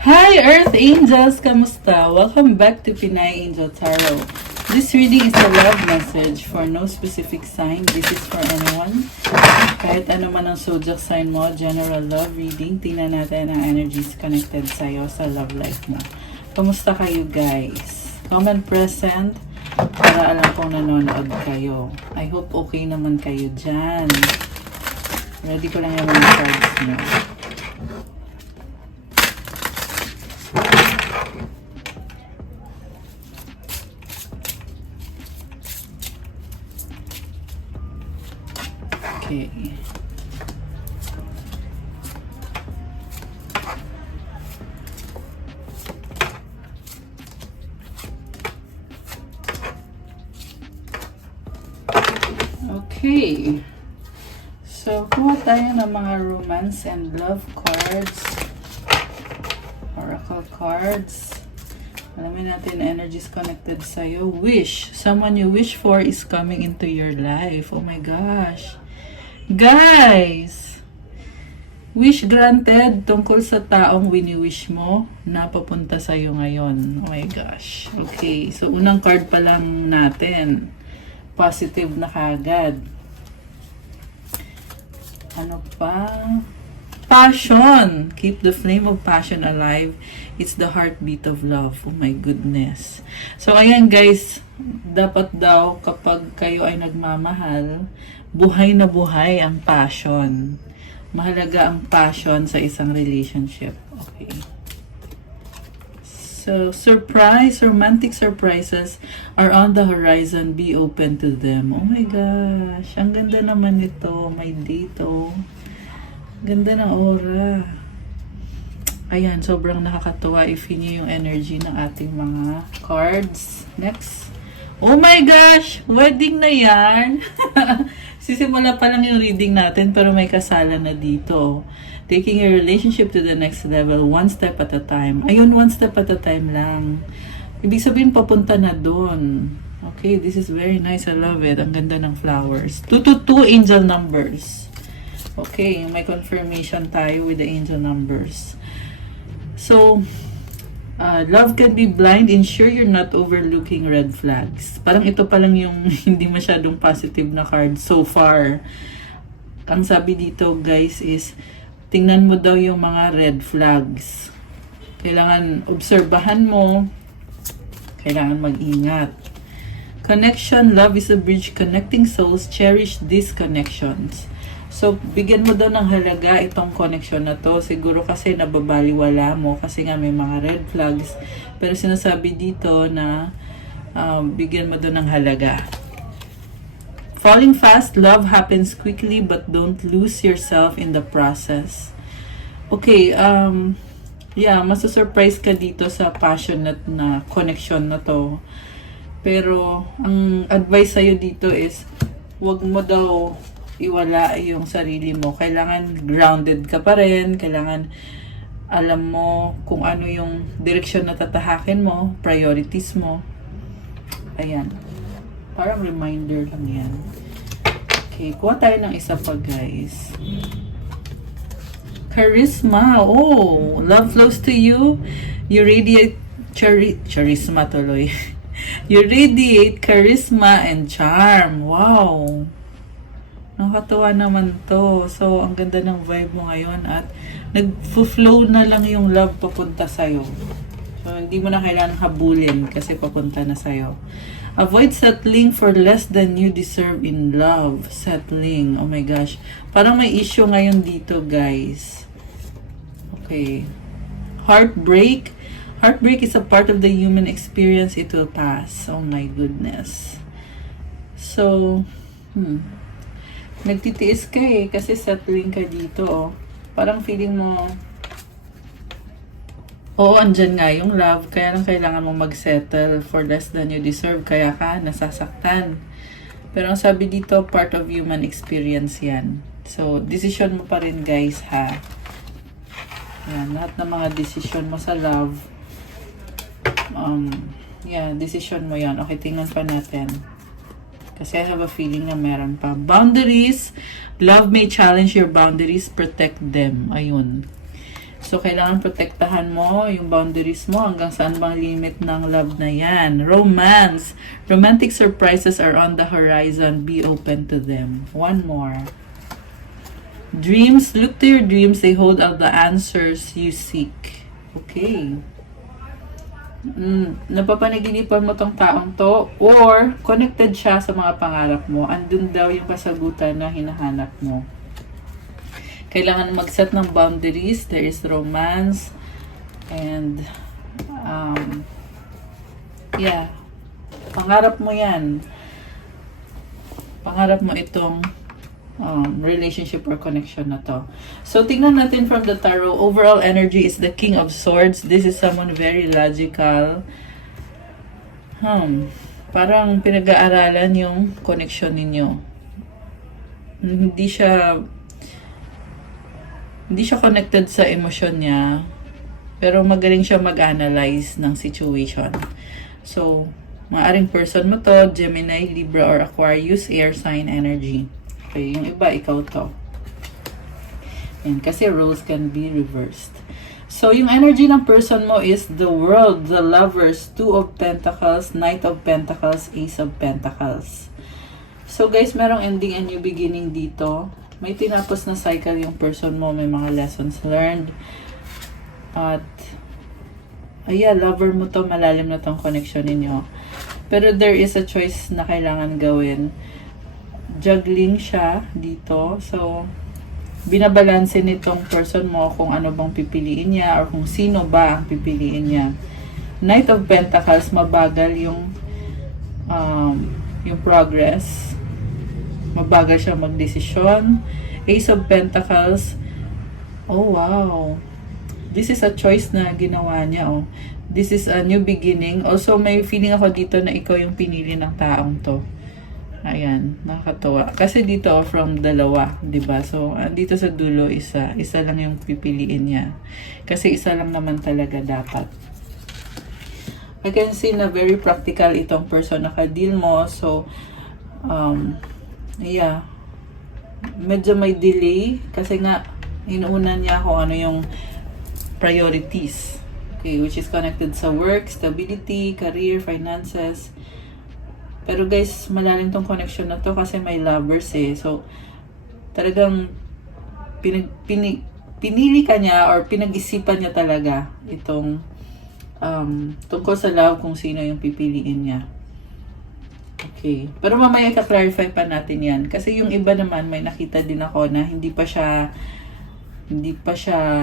Hi Earth Angels! Kamusta? Welcome back to Pinay Angel Tarot. This reading is a love message for no specific sign. This is for anyone. Kahit ano man ang zodiac sign mo, general love reading. Tingnan natin ang energies connected sa'yo sa love life mo. Kamusta kayo guys? Comment present para alam kong nanonood kayo. I hope okay naman kayo dyan. Ready ko lang yung mga cards nyo. Okay. Okay. So, kuha tayo ng mga romance and love cards. Oracle cards. Alamin natin energies connected sa'yo. Wish. Someone you wish for is coming into your life. Oh my gosh. Guys! Wish granted tungkol sa taong wini-wish mo na papunta sa'yo ngayon. Oh my gosh. Okay. So, unang card pa lang natin. Positive na kagad. Ano pa? Passion. Keep the flame of passion alive. It's the heartbeat of love. Oh my goodness. So, ayan guys. Dapat daw kapag kayo ay nagmamahal, buhay na buhay ang passion. Mahalaga ang passion sa isang relationship. Okay. So, surprise, romantic surprises are on the horizon. Be open to them. Oh my gosh. Ang ganda naman nito. May date, oh. Ganda ng aura. Ayan, sobrang nakakatuwa. If niyo yung energy ng ating mga cards. Next. Oh my gosh! Wedding na yan! Sisimula pa lang yung reading natin pero may kasala na dito. Taking your relationship to the next level, one step at a time. Ayun, one step at a time lang. Ibig sabihin, papunta na dun. Okay, this is very nice. I love it. Ang ganda ng flowers. 222 angel numbers. Okay, may confirmation tayo with the angel numbers. So, love can be blind. Ensure you're not overlooking red flags. Parang ito pa lang yung hindi masyadong positive na card so far. Ang sabi dito guys is, tingnan mo daw yung mga red flags. Kailangan obserbahan mo. Kailangan mag-ingat. Connection, love is a bridge connecting souls. Cherish these connections. So, bigyan mo daw ng halaga itong connection na to. Siguro kasi nababaliwala mo kasi nga may mga red flags. Pero sinasabi dito na bigyan mo daw ng halaga. Falling fast, love happens quickly but don't lose yourself in the process. Okay, yeah, masusurprise ka dito sa passionate na connection na to. Pero, ang advice sa'yo dito is, wag mo daw iwala yung sarili mo. Kailangan grounded ka pa rin. Kailangan alam mo kung ano yung direksyon na tatahakin mo, priorities mo. Ayan. Parang reminder lang yan. Okay, kuha tayo ng isa pa guys. Charisma. Oh, love flows to you. You radiate charisma tuloy. You radiate charisma and charm. Wow. Nakakatuwa naman to. So, ang ganda ng vibe mo ngayon at nag-flow na lang yung love papunta sa'yo. So, hindi mo na kailangan habulin kasi papunta na sa'yo. Avoid settling for less than you deserve in love. Settling. Oh my gosh. Parang may issue ngayon dito, guys. Okay. Heartbreak. Heartbreak is a part of the human experience. It will pass. Oh my goodness. So, nagtitiis ka eh, kasi settling ka dito, oh. Parang feeling mo, oo, andyan nga yung love, kaya lang kailangan mo mag-settle for less than you deserve, kaya ka nasasaktan. Pero ang sabi dito, part of human experience yan. So, decision mo pa rin guys, ha. Yan, lahat ng mga decision mo sa love, yeah, decision mo yan. Okay, tingnan pa natin. Kasi I have a feeling na meron pa. Boundaries. Love may challenge your boundaries. Protect them. Ayun. So, kailangan protektahan mo yung boundaries mo hanggang saan bang limit ng love na yan. Romance. Romantic surprises are on the horizon. Be open to them. One more. Dreams. Look to your dreams. They hold out the answers you seek. Okay. Napapanaginipan mo tong taong to or connected siya sa mga pangarap mo. Andun daw yung kasagutan na hinahanap mo. Kailangan mag-set ng boundaries. There is romance. And, yeah. Pangarap mo yan. Pangarap mo itong relationship or connection na to. So, tingnan natin from the tarot. Overall energy is the King of Swords. This is someone very logical. Parang pinag-aaralan yung connection ninyo. Hindi siya connected sa emosyon niya, pero magaling siya mag-analyze ng situation. So, maaring person mo to, Gemini, Libra, or Aquarius, air sign energy. Okay, yung iba, ikaw to. And kasi roles can be reversed. So, yung energy ng person mo is the World, the Lovers, Two of Pentacles, Knight of Pentacles, Ace of Pentacles. So, guys, merong ending and new beginning dito. May tinapos na cycle yung person mo, may mga lessons learned. At, lover mo to, malalim na tong connection ninyo. Pero there is a choice na kailangan gawin. Juggling siya dito. So, binabalanse nitong person mo kung ano bang pipiliin niya or kung sino ba ang pipiliin niya. Knight of Pentacles, mabagal yung progress. Mabagal siya magdesisyon. Ace of Pentacles, oh wow. This is a choice na ginawa niya, oh. This is a new beginning. Also, may feeling ako dito na ikaw yung pinili ng taong to. Ayan, nakakatawa. Kasi dito, from dalawa, diba? So, dito sa dulo, isa lang yung pipiliin niya. Kasi isa lang naman talaga dapat. I can see na very practical itong person na ka-deal mo. So, medyo may delay kasi nga inuuna niya kung ano yung priorities, okay, which is connected sa work, stability, career, finances. Pero guys, malalim tong connection na to kasi may lovers eh. So, talagang pinili ka niya or pinag-isipan niya talaga itong tungkol sa love kung sino yung pipiliin niya. Okay. Pero mamaya i-clarify pa natin yan. Kasi yung iba naman, may nakita din ako na hindi pa siya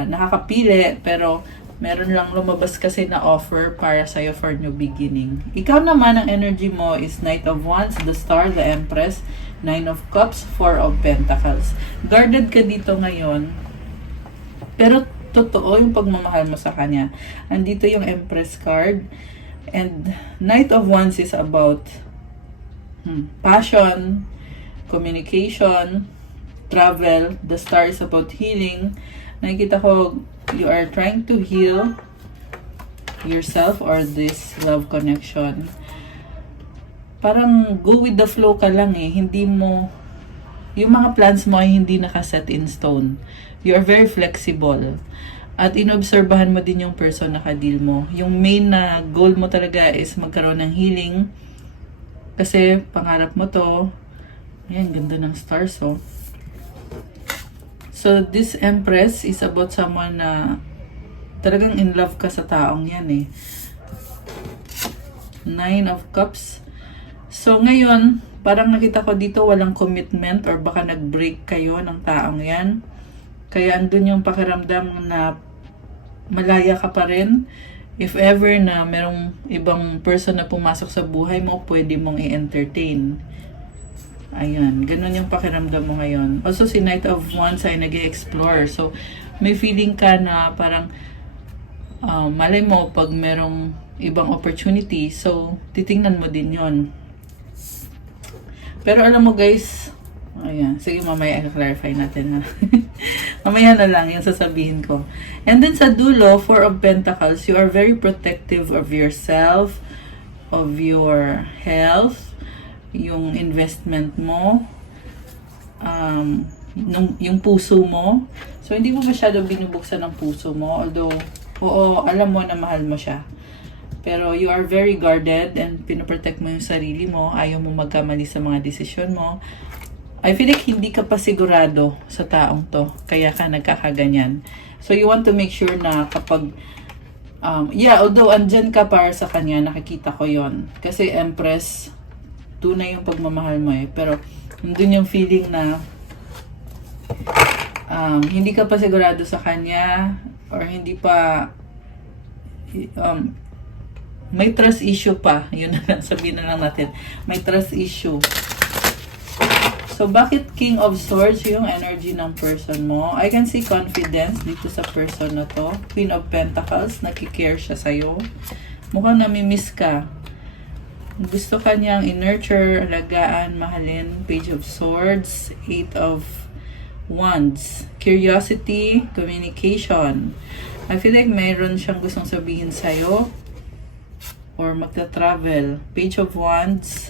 nakakapili, pero meron lang lumabas kasi na offer para sa'yo for new beginning. Ikaw naman, ang energy mo is Knight of Wands, the Star, the Empress, Nine of Cups, Four of Pentacles. Guarded ka dito ngayon, pero totoo yung pagmamahal mo sa kanya. Andito yung Empress card, and Knight of Wands is about passion, communication, travel. The Star is about healing. Nakikita ko, you are trying to heal yourself or this love connection. Parang go with the flow ka lang eh. Hindi mo, yung mga plans mo ay hindi nakaset in stone. You are very flexible. At inobserbahan mo din yung person na ka-deal mo. Yung main na goal mo talaga is magkaroon ng healing. Kasi pangarap mo to. Ayan, ganda ng stars, oh. So, this Empress is about someone na talagang in love ka sa taong yan eh. Nine of Cups. So, ngayon, parang nakita ko dito walang commitment or baka nag-break kayo ng taong yan. Kaya andun yung pakiramdam na malaya ka pa rin. If ever na merong ibang person na pumasok sa buhay mo, pwede mong i-entertain. Ayan, ganun yung pakiramdam mo ngayon. Also, si Knight of Wands ay nag-explore. So, may feeling ka na parang malay mo pag merong ibang opportunity. So, titingnan mo din yon. Pero alam mo guys, ayan, sige mamaya i-clarify natin na. Mamaya na lang yung sasabihin ko. And then sa dulo, Four of Pentacles, you are very protective of yourself, of your health, yung investment mo. yung puso mo. So, hindi mo masyado binubuksan ng puso mo. Although, oo, alam mo na mahal mo siya. Pero you are very guarded and pinoprotect mo yung sarili mo. Ayaw mo magkamali sa mga desisyon mo. I feel like hindi ka pa sigurado sa taong to. Kaya ka nagkakaganyan. So, you want to make sure na kapag although andyan ka para sa kanya, nakikita ko yon. Kasi Empress, tunay yung pagmamahal mo eh. Pero, nandun yung feeling na hindi ka pa sigurado sa kanya or hindi pa may trust issue pa. Yun na lang, sabihin na lang natin. May trust issue. So, bakit King of Swords yung energy ng person mo? I can see confidence dito sa person na to. Queen of Pentacles, nakikare siya sa'yo. Mukhang namimiss ka. Gusto ka niyang i-nurture, alagaan, mahalin. Page of Swords, Eight of Wands. Curiosity, communication. I feel like mayroon siyang gustong sabihin sa'yo. Or magta-travel. Page of Wands.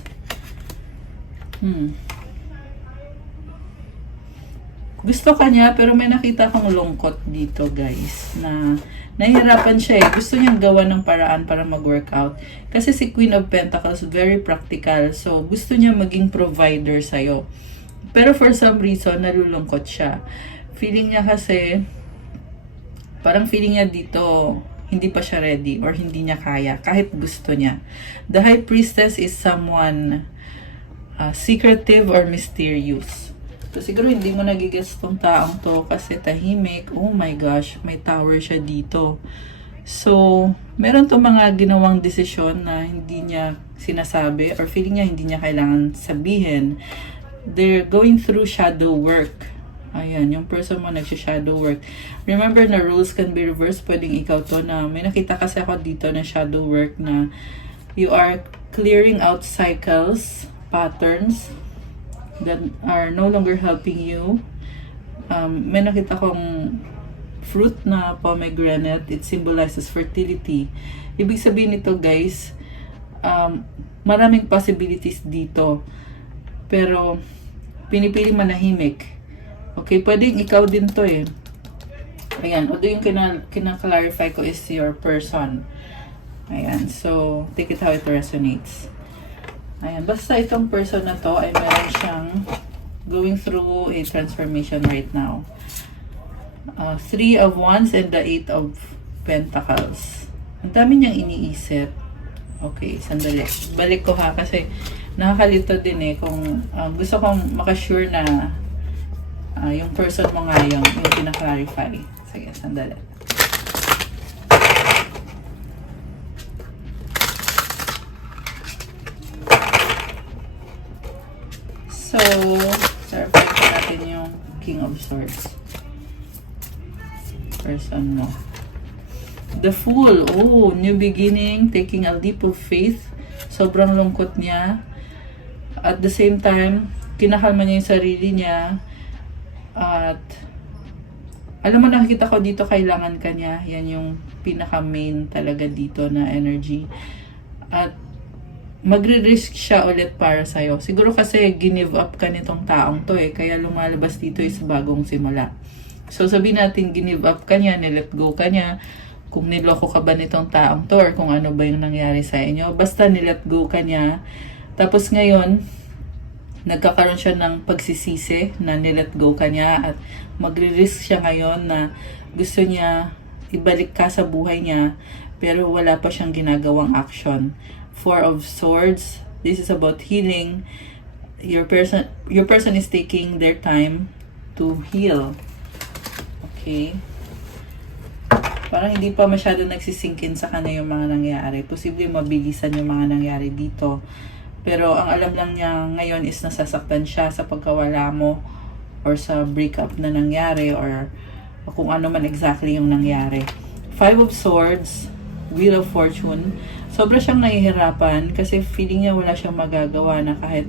Gusto ka niya, pero may nakita kong lungkot dito, guys. Na nahihirapan siya eh. Gusto niyang gawa ng paraan para mag-workout. Kasi si Queen of Pentacles, very practical. So, gusto niya maging provider sa'yo. Pero for some reason, nalulungkot siya. Feeling niya kasi, parang feeling niya dito, hindi pa siya ready or hindi niya kaya kahit gusto niya. The High Priestess is someone secretive or mysterious. So siguro hindi mo nagigets tong taong to kasi tahimik. Oh my gosh, may tower siya dito. So, meron to mga ginawang desisyon na hindi niya sinasabi or feeling niya hindi niya kailangan sabihin. They're going through shadow work. Ayan, yung person mo nagsha-shadow work. Remember na roles can be reversed. Pwedeng ikaw to na may nakita kasi ako dito na shadow work na you are clearing out cycles, patterns that are no longer helping you. May nakita kong fruit na pomegranate. It symbolizes fertility. Ibig sabihin nito, guys, maraming possibilities dito. Pero, pinipili manahimik. Okay, pwedeng ikaw din to eh. Ayan, although yung kina-clarify ko is your person. Ayan, so, take it how it resonates. Ayan, basta itong person na to ay meron siyang going through a transformation right now. Three of Wands and the Eight of Pentacles. Ang dami niyang iniisip. Okay, sandali. Balik ko ha, kasi nakakalito din eh kung gusto kong makasure na yung person mo nga yung pina-clarify. Sige, sandali. So, clarify ko natin yung King of Swords. Person mo. The Fool. Oh, new beginning. Taking a leap of faith. Sobrang lungkot niya. At the same time, kinakalma niya yung sarili niya. At alam mo, nakikita ko dito kailangan ka niya. Yan yung pinaka-main talaga dito na energy. At magre-risk siya ulit para sa'yo. Siguro kasi give up ka nitong taong to eh. Kaya lumalabas dito is bagong simula. So sabihin natin give up ka niya, nilet go ka niya. Kung niloko ka ba nitong taong to or kung ano ba yung nangyari sa inyo. Basta nilet go ka niya. Tapos ngayon, nagkakaroon siya ng pagsisisi na nilet go ka niya at magre-risk siya ngayon na gusto niya ibalik ka sa buhay niya pero wala pa siyang ginagawang action. Four of Swords, this is about healing. Your person is taking their time to heal. Okay? Parang hindi pa masyado nagsisinkin sa kanya yung mga nangyari. Posible mabilisan yung mga nangyari dito. Pero ang alam lang niya ngayon is nasasaktan siya sa pagkawala mo or sa breakup na nangyari or kung ano man exactly yung nangyari. Five of Swords, Wheel of Fortune. Sobra siyang nahihirapan kasi feeling niya wala siyang magagawa na kahit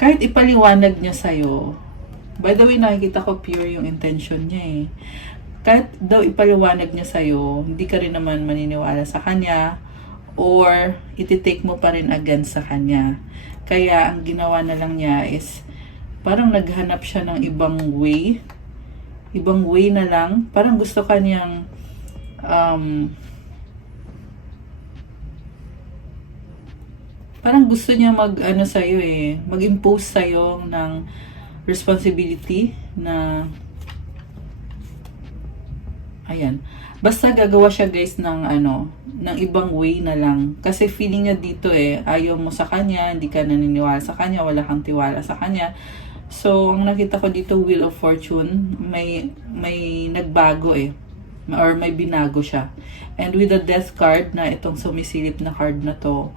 ipaliwanag niya sa'yo. By the way, nakikita ko pure yung intention niya eh. Kahit daw ipaliwanag niya sa'yo, hindi ka rin naman maniniwala sa kanya or ititake mo pa rin against sa kanya. Kaya ang ginawa na lang niya is parang naghanap siya ng ibang way na lang. Parang gusto kanyang parang gusto niya mag-impose sa'yo ng responsibility na ayan. Basta gagawa siya guys ng ng ibang way na lang. Kasi feeling niya dito ayaw mo sa kanya, hindi ka naniniwala sa kanya, wala kang tiwala sa kanya. So, ang nakita ko dito, Wheel of Fortune, may nagbago or may binago siya. And with the Death card na itong sumisilip na card na to,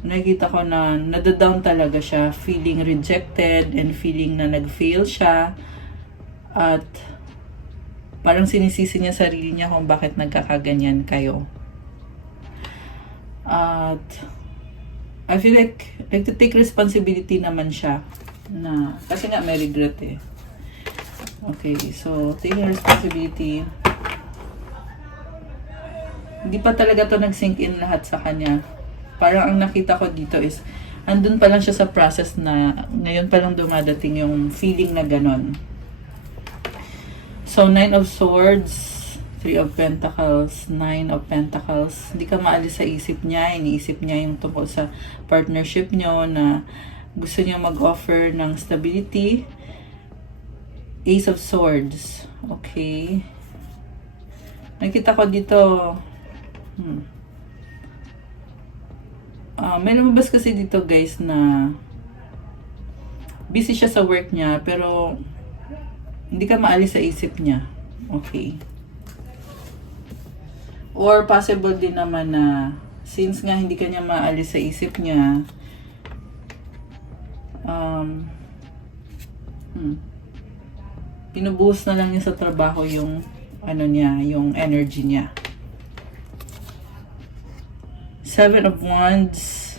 nakita ko na nadadown talaga siya, feeling rejected and feeling na nag-fail siya. At parang sinisisi niya sarili niya kung bakit nagkakaganyan kayo. At I feel like to take responsibility naman siya. Kasi nga may regret Okay, so taking responsibility. Hindi pa talaga to nag-sink in lahat sa kanya. Parang ang nakita ko dito is andun pa lang siya sa process na ngayon pa lang dumadating yung feeling na ganon. So, 9 of Swords, 3 of Pentacles, 9 of Pentacles. Hindi ka maalis sa isip niya. Iniisip niya yung tungkol sa partnership nyo na gusto niya mag-offer ng stability. Ace of Swords. Okay. Nakita ko dito, may lumabas kasi dito guys na busy siya sa work niya pero hindi ka maalis sa isip niya. Okay. Or possible din naman na since nga hindi ka niya maalis sa isip niya, pinubuhos na lang niya sa trabaho yung yung energy niya. 7 of Wands.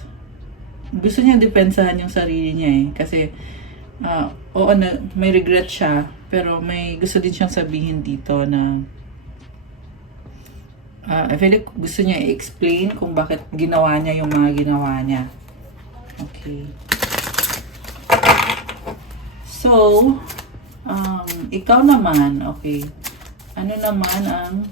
Gusto niya depensahan yung sarili niya kasi may regret siya pero may gusto din siyang sabihin dito na I feel like gusto niya i-explain kung bakit ginawa niya yung mga ginawa niya. Okay. So, ikaw naman, okay. Ano naman ang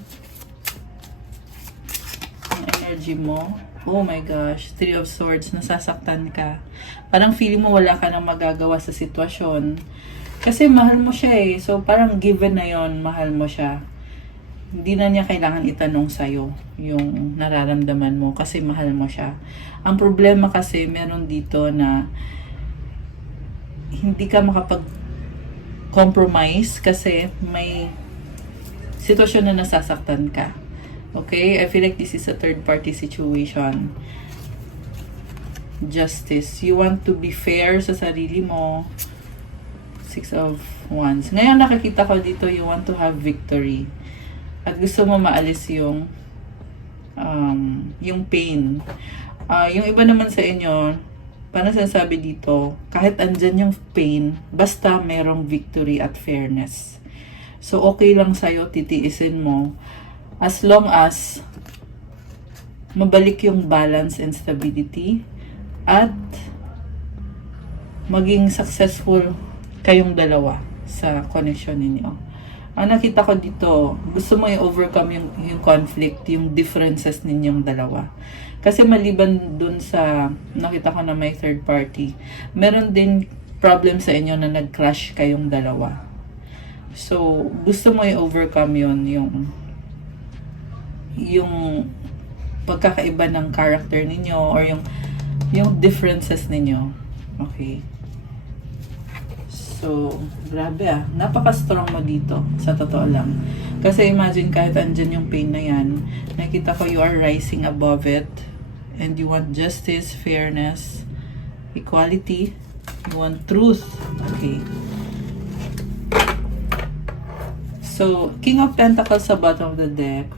energy mo? Oh my gosh, 3 of Swords, nasasaktan ka. Parang feeling mo wala ka nang magagawa sa sitwasyon. Kasi mahal mo siya So, parang given na yon, mahal mo siya. Hindi na niya kailangan itanong sa'yo yung nararamdaman mo kasi mahal mo siya. Ang problema kasi, meron dito na hindi ka makapag-compromise kasi may sitwasyon na nasasaktan ka. Okay? I feel like this is a third party situation. Justice. You want to be fair sa sarili mo. 6 of Wands. Ngayon nakikita ko dito, you want to have victory. At gusto mo maalis yung pain. Yung iba naman sa inyo, parang sinasabi dito, kahit andyan yung pain, basta merong victory at fairness. So, okay lang sa'yo, titiisin mo. As long as mabalik yung balance and stability at maging successful kayong dalawa sa connection ninyo. Ang nakita ko dito, gusto mo i-overcome yung conflict, yung differences ninyong dalawa. Kasi maliban dun sa nakita ko na may third party, meron din problem sa inyo na nag-clash kayong dalawa. So, gusto mo i-overcome yung pagkakaiba ng character ninyo or yung differences ninyo. Okay. So, grabe napaka-strong mo dito, sa totoo lang. Kasi imagine kahit andyan yung pain na yan, nakita ko you are rising above it and you want justice, fairness, equality, you want truth. Okay. So, King of Pentacles sa bottom of the deck.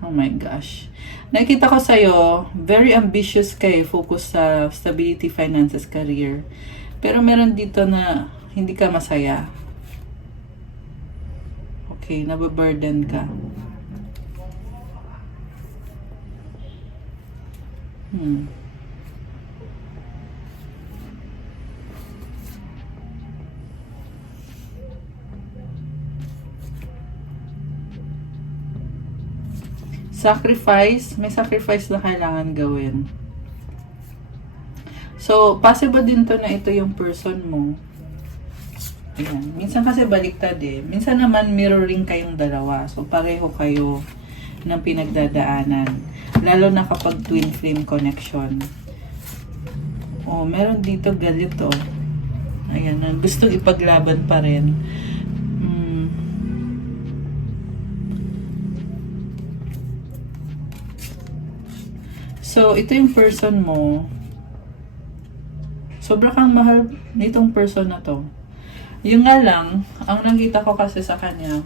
Oh my gosh. Nakita ko sa'yo, very ambitious kayo, focus sa stability, finances, career. Pero meron dito na hindi ka masaya. Okay, nababurden ka. Hmm. Sacrifice, may sacrifice na kailangan gawin. So, possible din to na ito yung person mo. Ayan. Minsan kasi baliktad eh. Minsan naman mirroring kayong dalawa. So, pareho kayo ng pinagdadaanan. Lalo na kapag twin flame connection. Oh, meron dito galit oh. Ayan, gustong ipaglaban pa rin. So, ito yung person mo. Sobra kang mahal nitong person na to. Yung nga lang, ang nakita ko kasi sa kanya,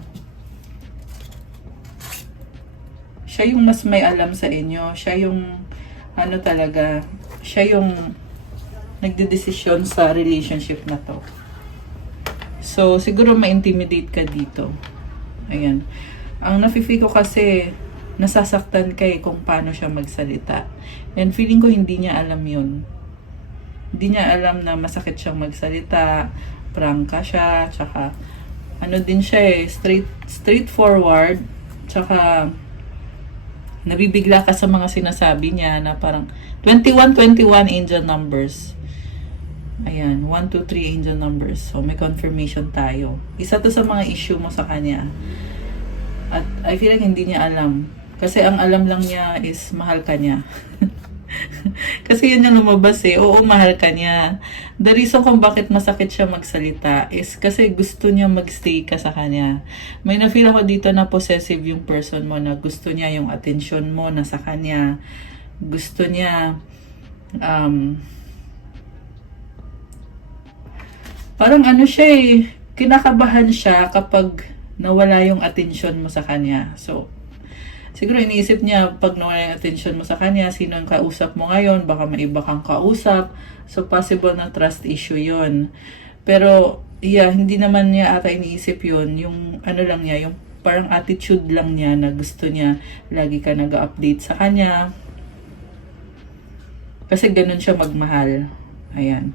siya yung mas may alam sa inyo. Siya yung, ano talaga, siya yung nagdedesisyon sa relationship na to. So, siguro ma-intimidate ka dito. Ayan. Ang nafe-feel ko kasi, nasasaktan ka eh kung paano siya magsalita. And feeling ko hindi niya alam yun. Hindi niya alam na masakit siyang magsalita, prangka siya, tsaka ano din siya eh, straightforward, tsaka nabibigla ka sa mga sinasabi niya na parang 21 angel numbers. Ayan, 1, 2, 3 angel numbers. So may confirmation tayo. Isa to sa mga issue mo sa kanya. At I feel like hindi niya alam. Kasi ang alam lang niya is mahal ka niya. Kasi yun yung lumabas eh. Oo, mahal ka niya. The reason kung bakit masakit siya magsalita is kasi gusto niya magstay ka sa kanya. May na-feel ako dito na possessive yung person mo, na gusto niya yung attention mo na sa kanya. Gusto niya parang ano siya eh, kinakabahan siya kapag nawala yung attention mo sa kanya. So, siguro iniisip niya, pag nawala yung attention mo sa kanya, sino ang kausap mo ngayon? Baka may iba kang kausap. So, possible na trust issue yon. Pero, yeah, hindi naman niya ata iniisip yun. Yung ano lang niya, yung parang attitude lang niya na gusto niya lagi ka nag-update sa kanya. Kasi ganun siya magmahal. Ayan.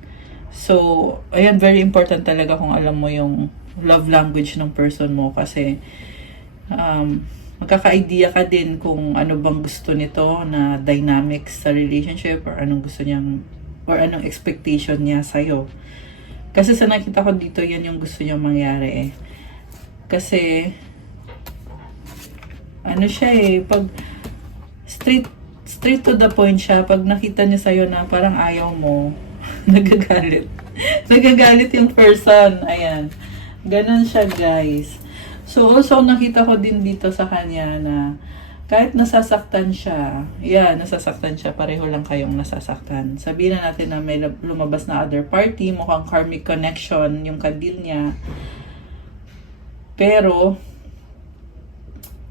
So, ayan, very important talaga kung alam mo yung love language ng person mo. Kasi, magkaka-idea ka din kung ano bang gusto nito na dynamics sa relationship, or anong gusto niyang, or anong expectation niya sa'yo. Kasi sa nakita ko dito, yan yung gusto niyang mangyari eh. Kasi, ano siya eh, pag straight to the point siya, pag nakita niya sa'yo na parang ayaw mo, nagagalit. Nagagalit yung person. Ayan. Ganon siya, guys. So, also, nakita ko din dito sa kanya na kahit nasasaktan siya, nasasaktan siya, pareho lang kayong nasasaktan. Sabihin na natin na may lumabas na other party, mukhang karmic connection yung kadil niya. Pero,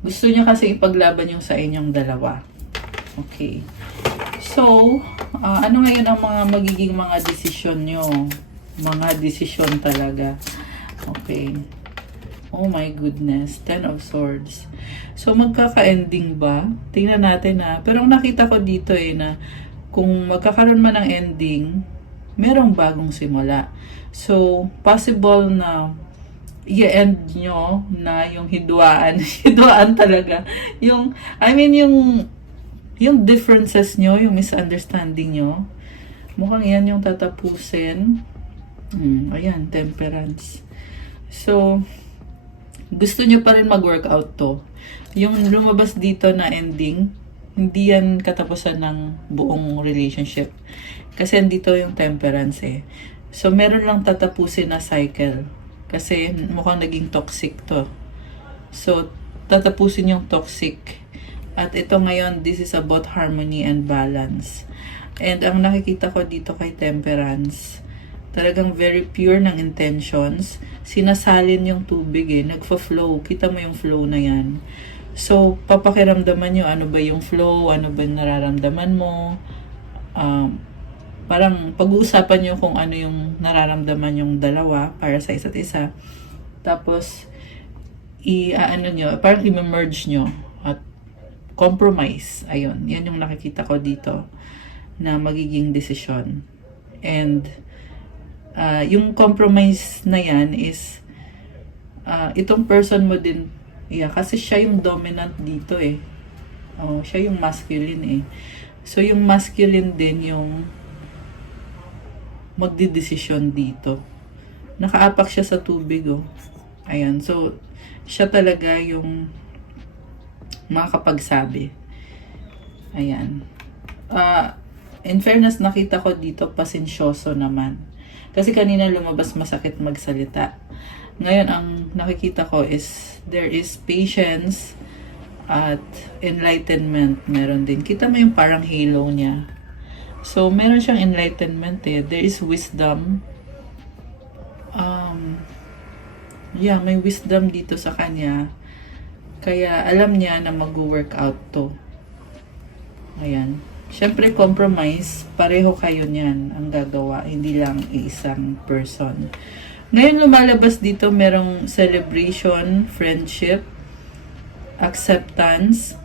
gusto niya kasi ipaglaban yung sa inyong dalawa. Okay. So, ano ngayon ang mga magiging mga desisyon nyo? Mga desisyon talaga. Okay. Oh my goodness. 10 of Swords. So, magkaka-ending ba? Tingnan natin na. Pero ang nakita ko dito eh na kung magkakaroon man ng ending, merong bagong simula. So, possible na i-end nyo na yung hidwaan. Hidwaan talaga. Yung, I mean, yung differences nyo, yung misunderstanding nyo, mukhang yan yung tatapusin. Ayan, Temperance. So, gusto nyo pa rin mag-workout to. Yung lumabas dito na ending, hindi yan katapusan ng buong relationship. Kasi andito yung Temperance eh. So, meron lang tatapusin na cycle. Kasi mukhang naging toxic to. So, tatapusin yung toxic. At ito ngayon, this is about harmony and balance. And ang nakikita ko dito kay Temperance, talagang very pure ng intentions. Sinasalin yung tubig eh, nagfa-flow. Kita mo yung flow na yan. So, papakiramdaman nyo ano ba yung flow, ano ba yung nararamdaman mo. Parang pag-uusapan nyo kung ano yung nararamdaman yung dalawa para sa isa't isa. Tapos, parang i-merge nyo at compromise. Ayun, yan yung nakikita ko dito. na magiging desisyon. And yung compromise na yan is itong person mo din, kasi siya yung dominant dito eh. Siya yung masculine eh. So yung masculine din yung magdidesisyon dito. Nakaapak siya sa tubig oh. Ayan, so siya talaga yung makakapagsabi. Ayan. In fairness, nakita ko dito pasensyoso naman. Kasi kanina lumabas masakit magsalita. Ngayon, ang nakikita ko is there is patience at enlightenment. Meron din. Kita mo yung parang halo niya. So, meron siyang enlightenment eh. There is wisdom. May wisdom dito sa kanya. Kaya alam niya na mag-work out to. Ayan. Siyempre, compromise. Pareho kayo niyan ang gagawa. Hindi lang isang person. Ngayon lumalabas dito, merong celebration, friendship, acceptance.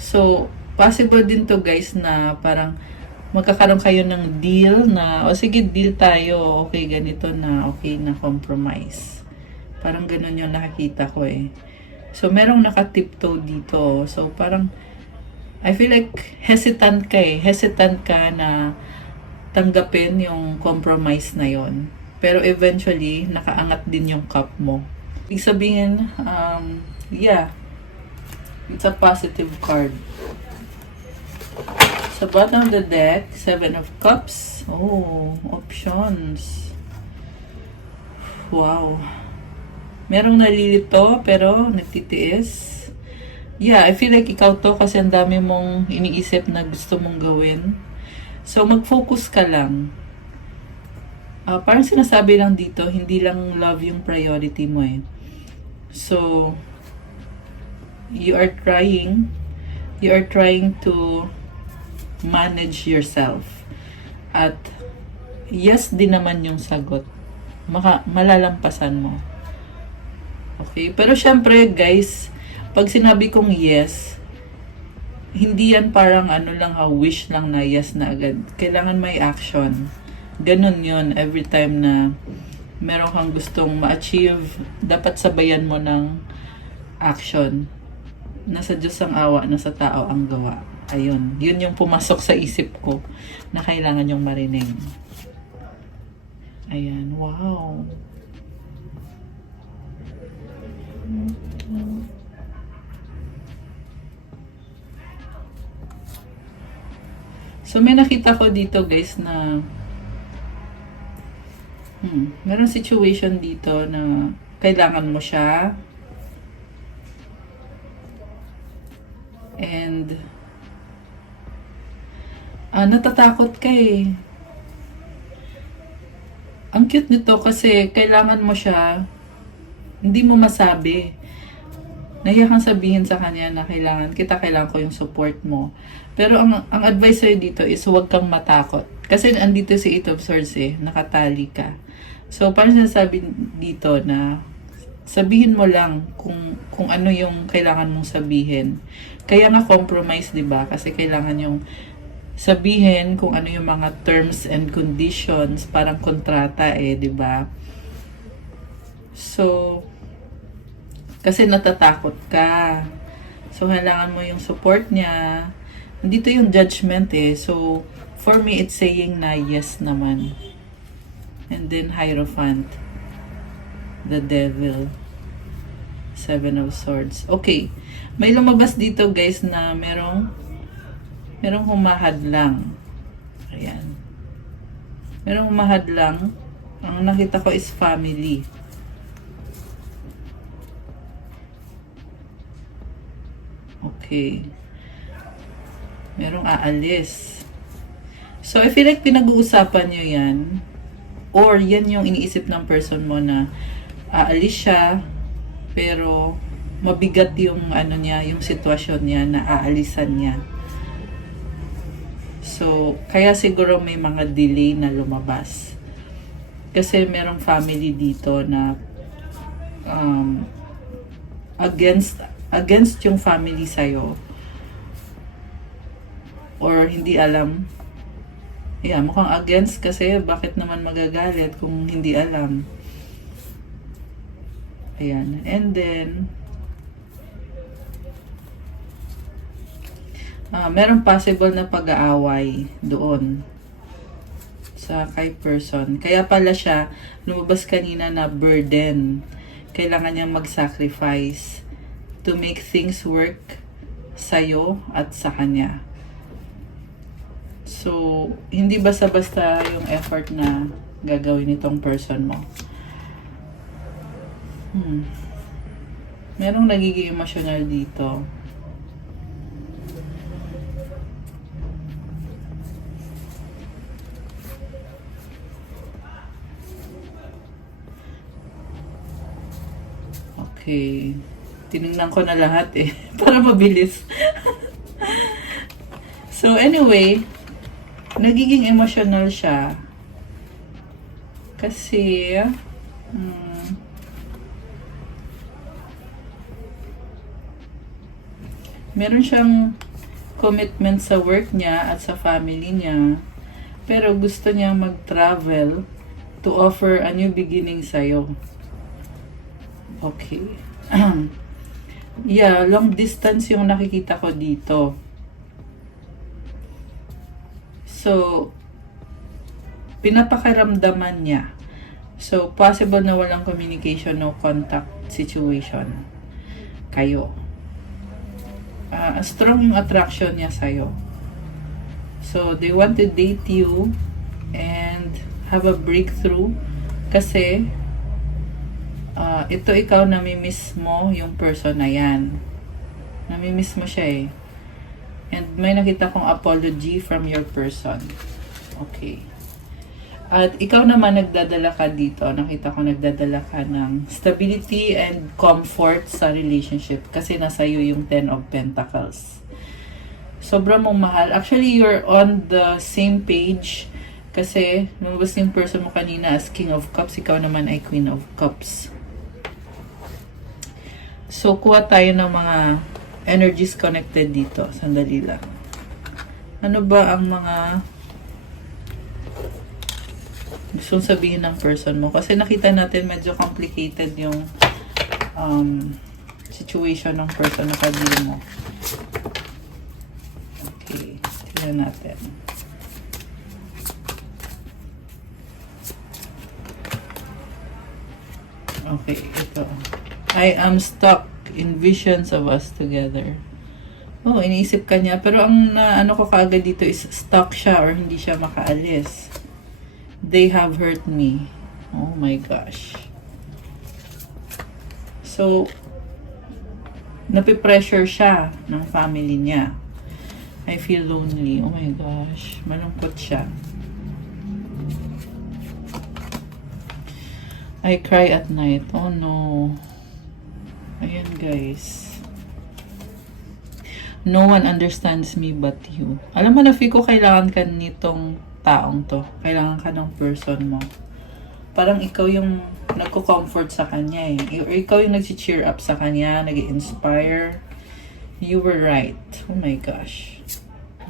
So, possible din to guys na parang magkakaroon kayo ng deal na, sige, deal tayo, okay, ganito na, okay na compromise. Parang ganun yung nakikita ko eh. So, merong nakatiptoe dito. So, parang, I feel like hesitant ka eh. Hesitant ka na tanggapin yung compromise na yon. Pero eventually, nakaangat din yung cup mo. Ibig sabihin, it's a positive card. Sa bottom of the deck, 7 of Cups. Oh, options. Wow. Merong nalilito pero nagtitiis. I feel like ikaw to kasi ang dami mong iniisip na gusto mong gawin. So, mag-focus ka lang. Parang sinasabi lang dito, hindi lang love yung priority mo eh. So, you are trying to manage yourself. At yes din naman yung sagot. Malalampasan mo. Okay? Pero syempre guys, pag sinabi kong yes, hindi yan parang wish lang na yes na agad. Kailangan may action. Ganun yun. Every time na meron kang gustong ma-achieve, dapat sabayan mo ng action. Nasa Diyos ang awa, nasa tao ang gawa. Ayun. Yun yung pumasok sa isip ko na kailangan yung marinig. Ayan. Wow. So, may nakita ko dito guys na meron situation dito na kailangan mo siya. And natatakot ka eh. Ang cute nito kasi kailangan mo siya, hindi mo masabi. Nahiya kang sabihin sa kanya na kailangan ko yung support mo. Pero ang advice sa'yo dito is huwag kang matakot. Kasi andito si Eight of Swords eh, nakatali ka. So, parang sinasabi dito na sabihin mo lang kung ano yung kailangan mong sabihin. Kaya nga compromise, 'di ba? Kasi kailangan yung sabihin kung ano yung mga terms and conditions, parang kontrata eh, 'di ba? So, kasi natatakot ka. So, kailangan mo yung support niya. Nandito yung judgment eh. So, for me, it's saying na yes naman. And then, Hierophant. The Devil. 7 of Swords. Okay. May lumabas dito guys na merong humahadlang. Ayan. Merong humahadlang. Ang nakita ko is family. Okay. Merong aalis. So, I feel like pinag-uusapan nyo yan. Or, yan yung iniisip ng person mo na aalis siya, pero mabigat yung yung sitwasyon niya na aalisan niya. So, kaya siguro may mga delay na lumabas. Kasi merong family dito na against yung family sa'yo. or hindi alam. Yeah, mukhang against kasi bakit naman magagalit kung hindi alam. Ayan. And then, meron possible na pag-aaway doon sa kay person. Kaya pala siya lumabas kanina na burden. Kailangan niyang mag-sacrifice to make things work sa'yo at sa kanya. So, hindi basta-basta yung effort na gagawin itong person mo. Merong nagiging emotional dito. Okay. Tinignan ko na lahat eh. Para mabilis. So, anyway, nagiging emotional siya. Kasi, meron siyang commitment sa work niya at sa family niya. Pero gusto niya mag-travel to offer a new beginning sa'yo. Okay. Yeah, long distance yung nakikita ko dito. So, pinapakiramdaman niya. So, possible na walang communication, no contact situation kayo. Strong yung attraction niya sa'yo. So, they want to date you and have a breakthrough kasi ito ikaw namimiss mo yung person na yan. Namimiss mo siya eh. And may nakita kong apology from your person. Okay. At ikaw naman nagdadala ka dito. Nakita ko nagdadala ka ng stability and comfort sa relationship. Kasi nasa iyo yung 10 of Pentacles. Sobrang mong mahal. Actually, you're on the same page. Kasi lumabas yung person mo kanina as King of Cups. Ikaw naman ay Queen of Cups. So, kuha tayo ng mga energies connected dito. Sandali lang. Ano ba ang mga gustong sabihin ng person mo? Kasi nakita natin medyo complicated yung situation ng person na kadil mo. Okay. Tignan natin. Okay. Ito. I am stuck in visions of us together. Oh, iniisip ka niya. Pero ang ano ko kaagad dito is stuck siya or hindi siya makaalis. They have hurt me. Oh my gosh. So, napipressure siya ng family niya. I feel lonely. Oh my gosh. Malungkot siya. I cry at night. Oh no. Ayan guys. No one understands me but you. Alam mo na, feel ko kailangan ka nitong taong to. Kailangan ka ng person mo. Parang ikaw yung nagko-comfort sa kanya eh. Or ikaw yung nag-cheer up sa kanya, nag-inspire. You were right. Oh my gosh.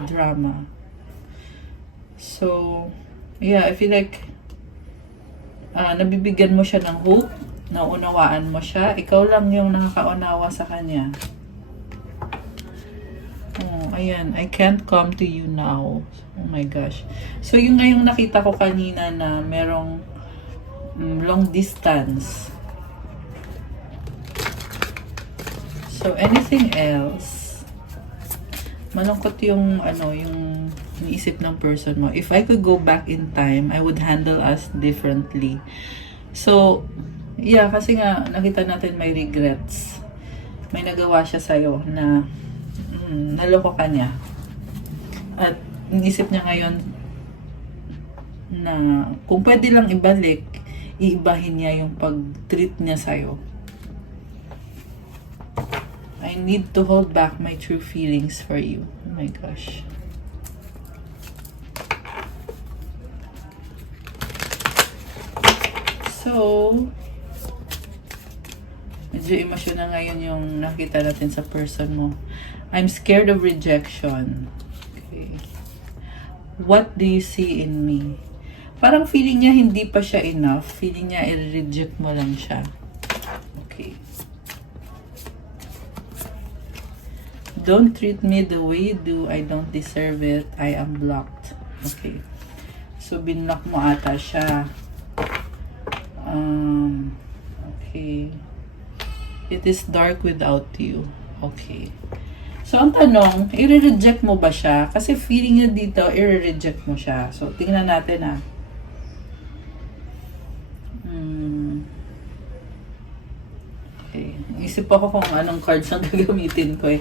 Drama. So, yeah, I feel like nabibigyan mo siya ng hope. Naunawaan mo siya. Ikaw lang yung nakakaunawa sa kanya. Oh, ayan. I can't come to you now. Oh my gosh. So, yung ngayong nakita ko kanina na merong long distance. So, anything else? Malungkot yung, yung iniisip ng person mo. If I could go back in time, I would handle us differently. So, yeah, kasi nga, nakita natin may regrets. May nagawa siya sa'yo na naloko ka niya. At inisip niya ngayon na kung pwede lang ibalik, iibahin niya yung pag-treat niya sa'yo. I need to hold back my true feelings for you. Oh my gosh. So, medyo emotional ngayon yung nakita natin sa person mo. I'm scared of rejection. Okay. What do you see in me? Parang feeling niya hindi pa siya enough. Feeling niya i-reject mo lang siya. Okay. Don't treat me the way you do. I don't deserve it. I am blocked. Okay. So, binlock mo ata siya. Okay. It is dark without you. Okay. So, ang tanong, i-reject mo ba siya? Kasi feeling niya dito, i-reject mo siya. So, tingnan natin ah. Okay. Isip ako kung anong cards ang gagamitin ko eh.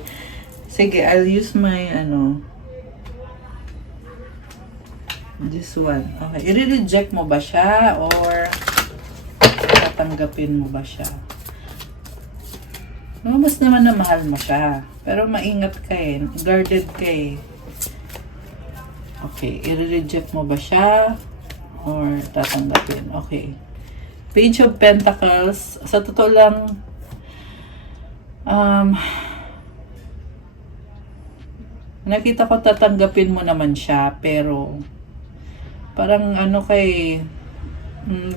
Sige, I'll use my, this one. Okay. I-reject mo ba siya? Or tatanggapin mo ba siya? Mas naman na mahal mo siya. Pero maingat ka eh. Guarded ka eh. Okay. I-reject mo ba siya? Or tatanggapin? Okay. Page of Pentacles. Sa totoo lang, nakita ko tatanggapin mo naman siya. Pero, parang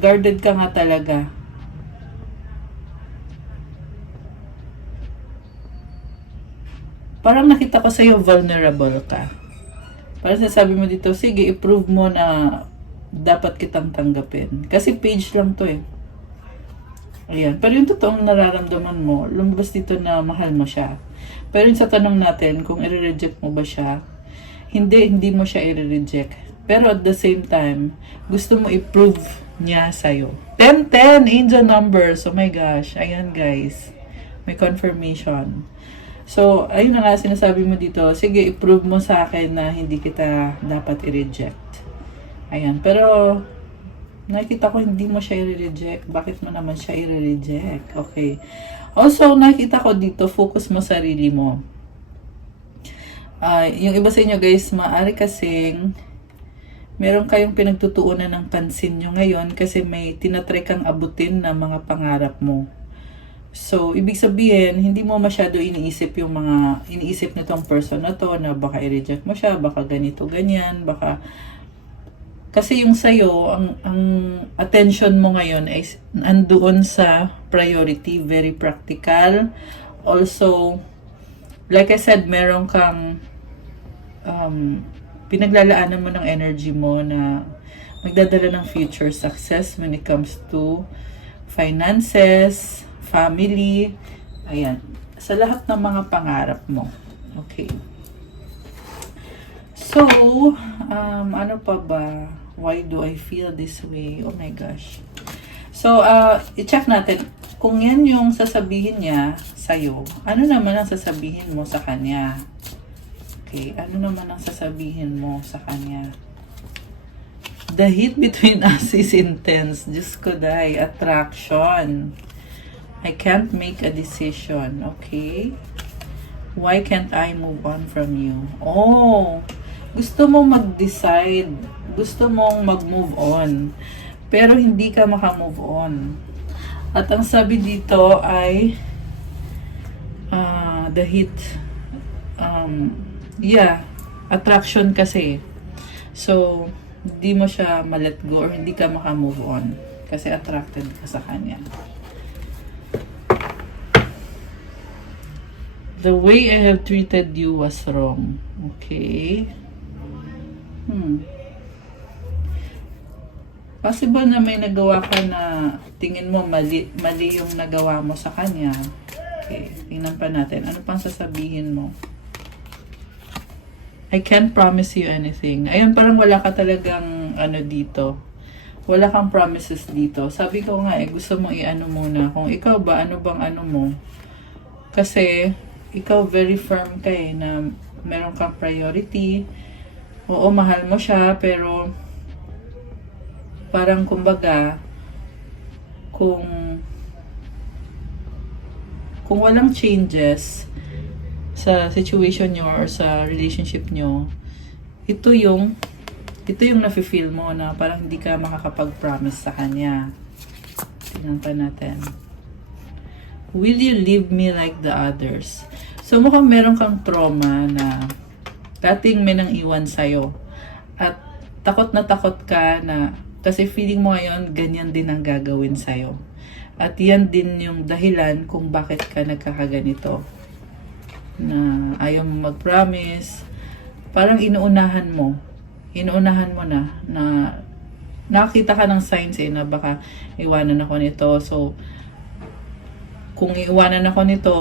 guarded ka nga talaga. Parang nakita ko sa'yo, vulnerable ka. Parang sasabi mo dito, sige, i-prove mo na dapat kitang tanggapin. Kasi page lang to eh. Ayan. Pero yung totoong nararamdaman mo, lumabas dito na mahal mo siya. Pero yung sa tanong natin, kung i-reject mo ba siya, hindi mo siya i-reject. Pero at the same time, gusto mo i-prove niya sa'yo. 10-10, angel numbers. Oh my gosh. Ayan guys. May confirmation. So, ayun na nga sinasabi mo dito, sige, i-prove mo sa akin na hindi kita dapat i-reject. Ayan, pero nakita ko hindi mo siya i-reject. Bakit mo naman siya i-reject? Okay. Also, nakita ko dito, focus mo sa sarili mo. Yung iba sa inyo guys, maaari kasing meron kayong pinagtutuunan ng pansin nyo ngayon kasi may tinatry kang abutin na mga pangarap mo. So, ibig sabihin, hindi mo masyado iniisip yung mga iniisip nitong person na to na baka i-reject mo siya, baka ganito, ganyan, baka kasi yung sa'yo, ang attention mo ngayon ay andoon sa priority, very practical. Also, like I said, meron kang pinaglalaanan mo ng energy mo na magdadala ng future success when it comes to finances, family, ayan, sa lahat ng mga pangarap mo. Okay. So, ano pa ba? Why do I feel this way? Oh my gosh. So, i-check natin kung yan yung sasabihin niya sa'yo. Ano naman ang sasabihin mo sa kanya? Okay, ano naman ang sasabihin mo sa kanya? The heat between us is intense. Diyos ko dahi, attraction. I can't make a decision, okay? Why can't I move on from you? Oh, gusto mong mag-decide. Gusto mong mag-move on. Pero hindi ka maka-move on. At ang sabi dito ay the heat. Attraction kasi. So, hindi mo siya ma-let go or hindi ka maka-move on. Kasi attracted ka sa kanya. The way I have treated you was wrong. Okay. Possible na may nagawa ka na tingin mo mali yung nagawa mo sa kanya. Okay, tingnan pa natin. Ano pang sasabihin mo? I can't promise you anything. Ayun, parang wala ka talagang dito. Wala kang promises dito. Sabi ko nga gusto mo i-ano muna. Kung ikaw ba, ano bang ano mo? Kasi ikaw very firm ka na meron kang priority. Oo, mahal mo siya, pero parang kumbaga, kung walang changes sa situation nyo or sa relationship nyo, ito yung nafe-feel mo na parang hindi ka makakapag-promise sa kanya. Tingnan pa natin. Will you leave me like the others? So mukhang meron kang trauma na dating may nang iwan sa'yo. At takot na takot ka na, kasi feeling mo ngayon, ganyan din ang gagawin sa'yo. At yan din yung dahilan kung bakit ka nagkakaganito. Na ayaw mo mag-promise. Parang inuunahan mo. Inuunahan mo na nakakita ka ng signs na baka iwanan ako nito. So, kung iwanan ako nito,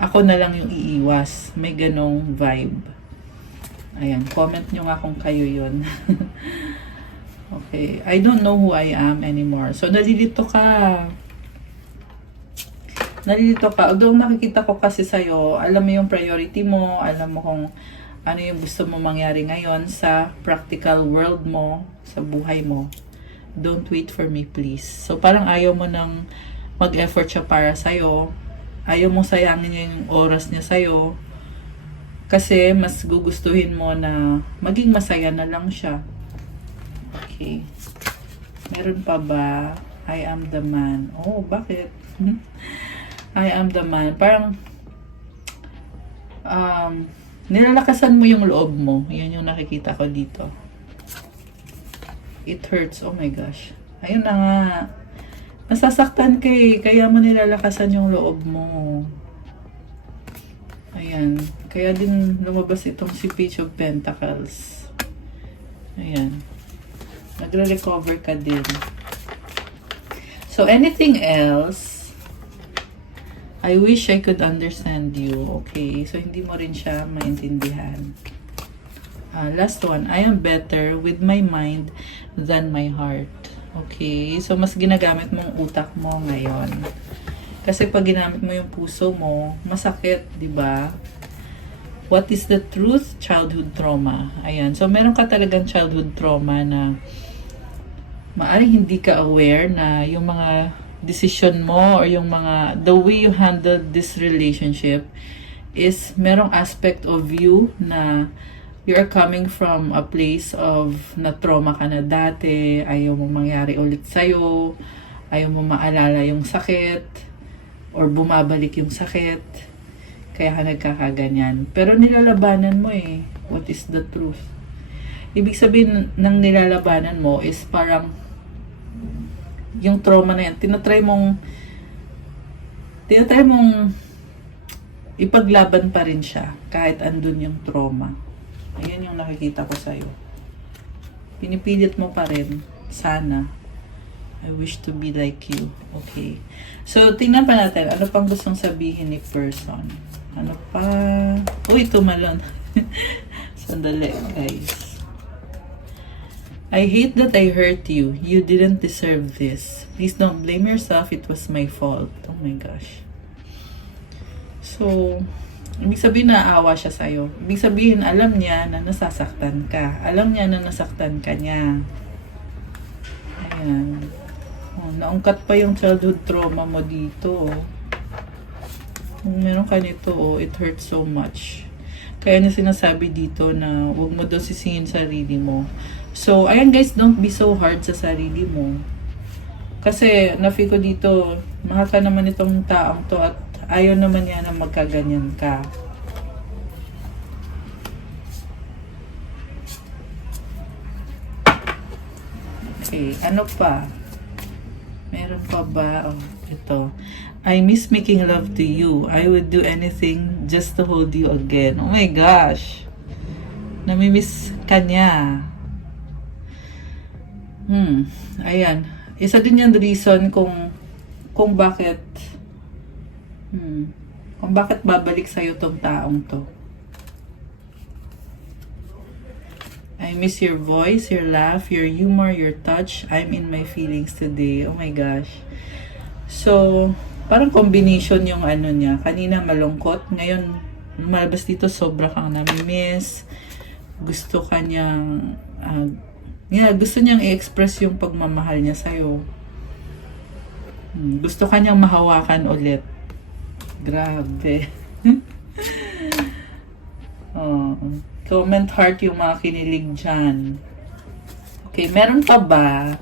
ako na lang yung iiwas. May ganong vibe. Ayan, comment nyo nga kung kayo yun. Okay, I don't know who I am anymore. So, nalilito ka. Nalilito ka. Although nakikita ko kasi sa'yo, alam mo yung priority mo, alam mo kung ano yung gusto mo mangyari ngayon sa practical world mo, sa buhay mo. Don't wait for me, please. So, parang ayaw mo nang mag-effort siya para sa'yo. Ayaw mong sayangin yung oras niya sa'yo. Kasi mas gugustuhin mo na maging masaya na lang siya. Okay. Meron pa ba? I am the man. Oh, bakit? I am the man. Parang nilalakasan mo yung loob mo. Yan yung nakikita ko dito. It hurts. Oh my gosh. Ayun na nga. Nasasaktan ka eh. Kaya mo nilalakasan yung loob mo. Ayan. Kaya din lumabas itong si Page of Pentacles. Ayan. Nagre-recover ka din. So, anything else, I wish I could understand you. Okay? So, hindi mo rin siya maintindihan. Last one. I am better with my mind than my heart. Okay? So, mas ginagamit mo ang utak mo ngayon. Kasi pag ginamit mo yung puso mo, masakit, di ba? What is the truth? Childhood trauma. Ayan. So, meron ka talagang childhood trauma na maaaring hindi ka aware na yung mga decision mo or yung mga, the way you handled this relationship is merong aspect of you na you are coming from a place of na trauma ka na dati, ayaw mo mangyari ulit sa'yo, ayaw mo maalala yung sakit, or bumabalik yung sakit, kaya ka nagkakaganyan. Pero nilalabanan mo eh. What is the truth? Ibig sabihin ng nilalabanan mo is parang yung trauma na yan, tinatry mong ipaglaban pa rin siya kahit andun yung trauma. Ayan yung nakikita ko sa'yo. Pinipilit mo pa rin. Sana. I wish to be like you. Okay. So, tingnan pa natin. Ano pang gustong sabihin ni person? Ano pa? Uy, tumalon. Sandali, guys. I hate that I hurt you. You didn't deserve this. Please don't blame yourself. It was my fault. Oh my gosh. So, ibig sabihin naawa siya sa'yo. Ibig sabihin, alam niya na nasasaktan ka. Alam niya na nasaktan ka niya. Ayan. Oh, naungkat pa yung childhood trauma mo dito. Kung meron ka nito, it hurts so much. Kaya niya sinasabi dito na huwag mo daw sisingin sarili mo. So, ayan guys, don't be so hard sa sarili mo. Kasi, na-feel ko dito, mahal ka naman itong taong to at ayaw naman niya na magkaganyan ka. Okay, ano pa? Meron pa ba? Oh, ito. I miss making love to you. I would do anything just to hold you again. Oh my gosh. Namimiss ka niya. Ayan. Isa din yung reason kung bakit kung bakit babalik sa'yo tong taong to. I miss your voice, your laugh, your humor, your touch. I'm in my feelings today. Oh my gosh. So, parang combination yung ano niya. Kanina malungkot. Ngayon, malabas dito sobra kang namimiss. Gusto kanyang gusto niyang i-express yung pagmamahal niya sa'yo. Gusto kanyang mahawakan ulit. Grabe. Oh. Comment heart yung mga kinilig dyan. Okay, meron pa ba?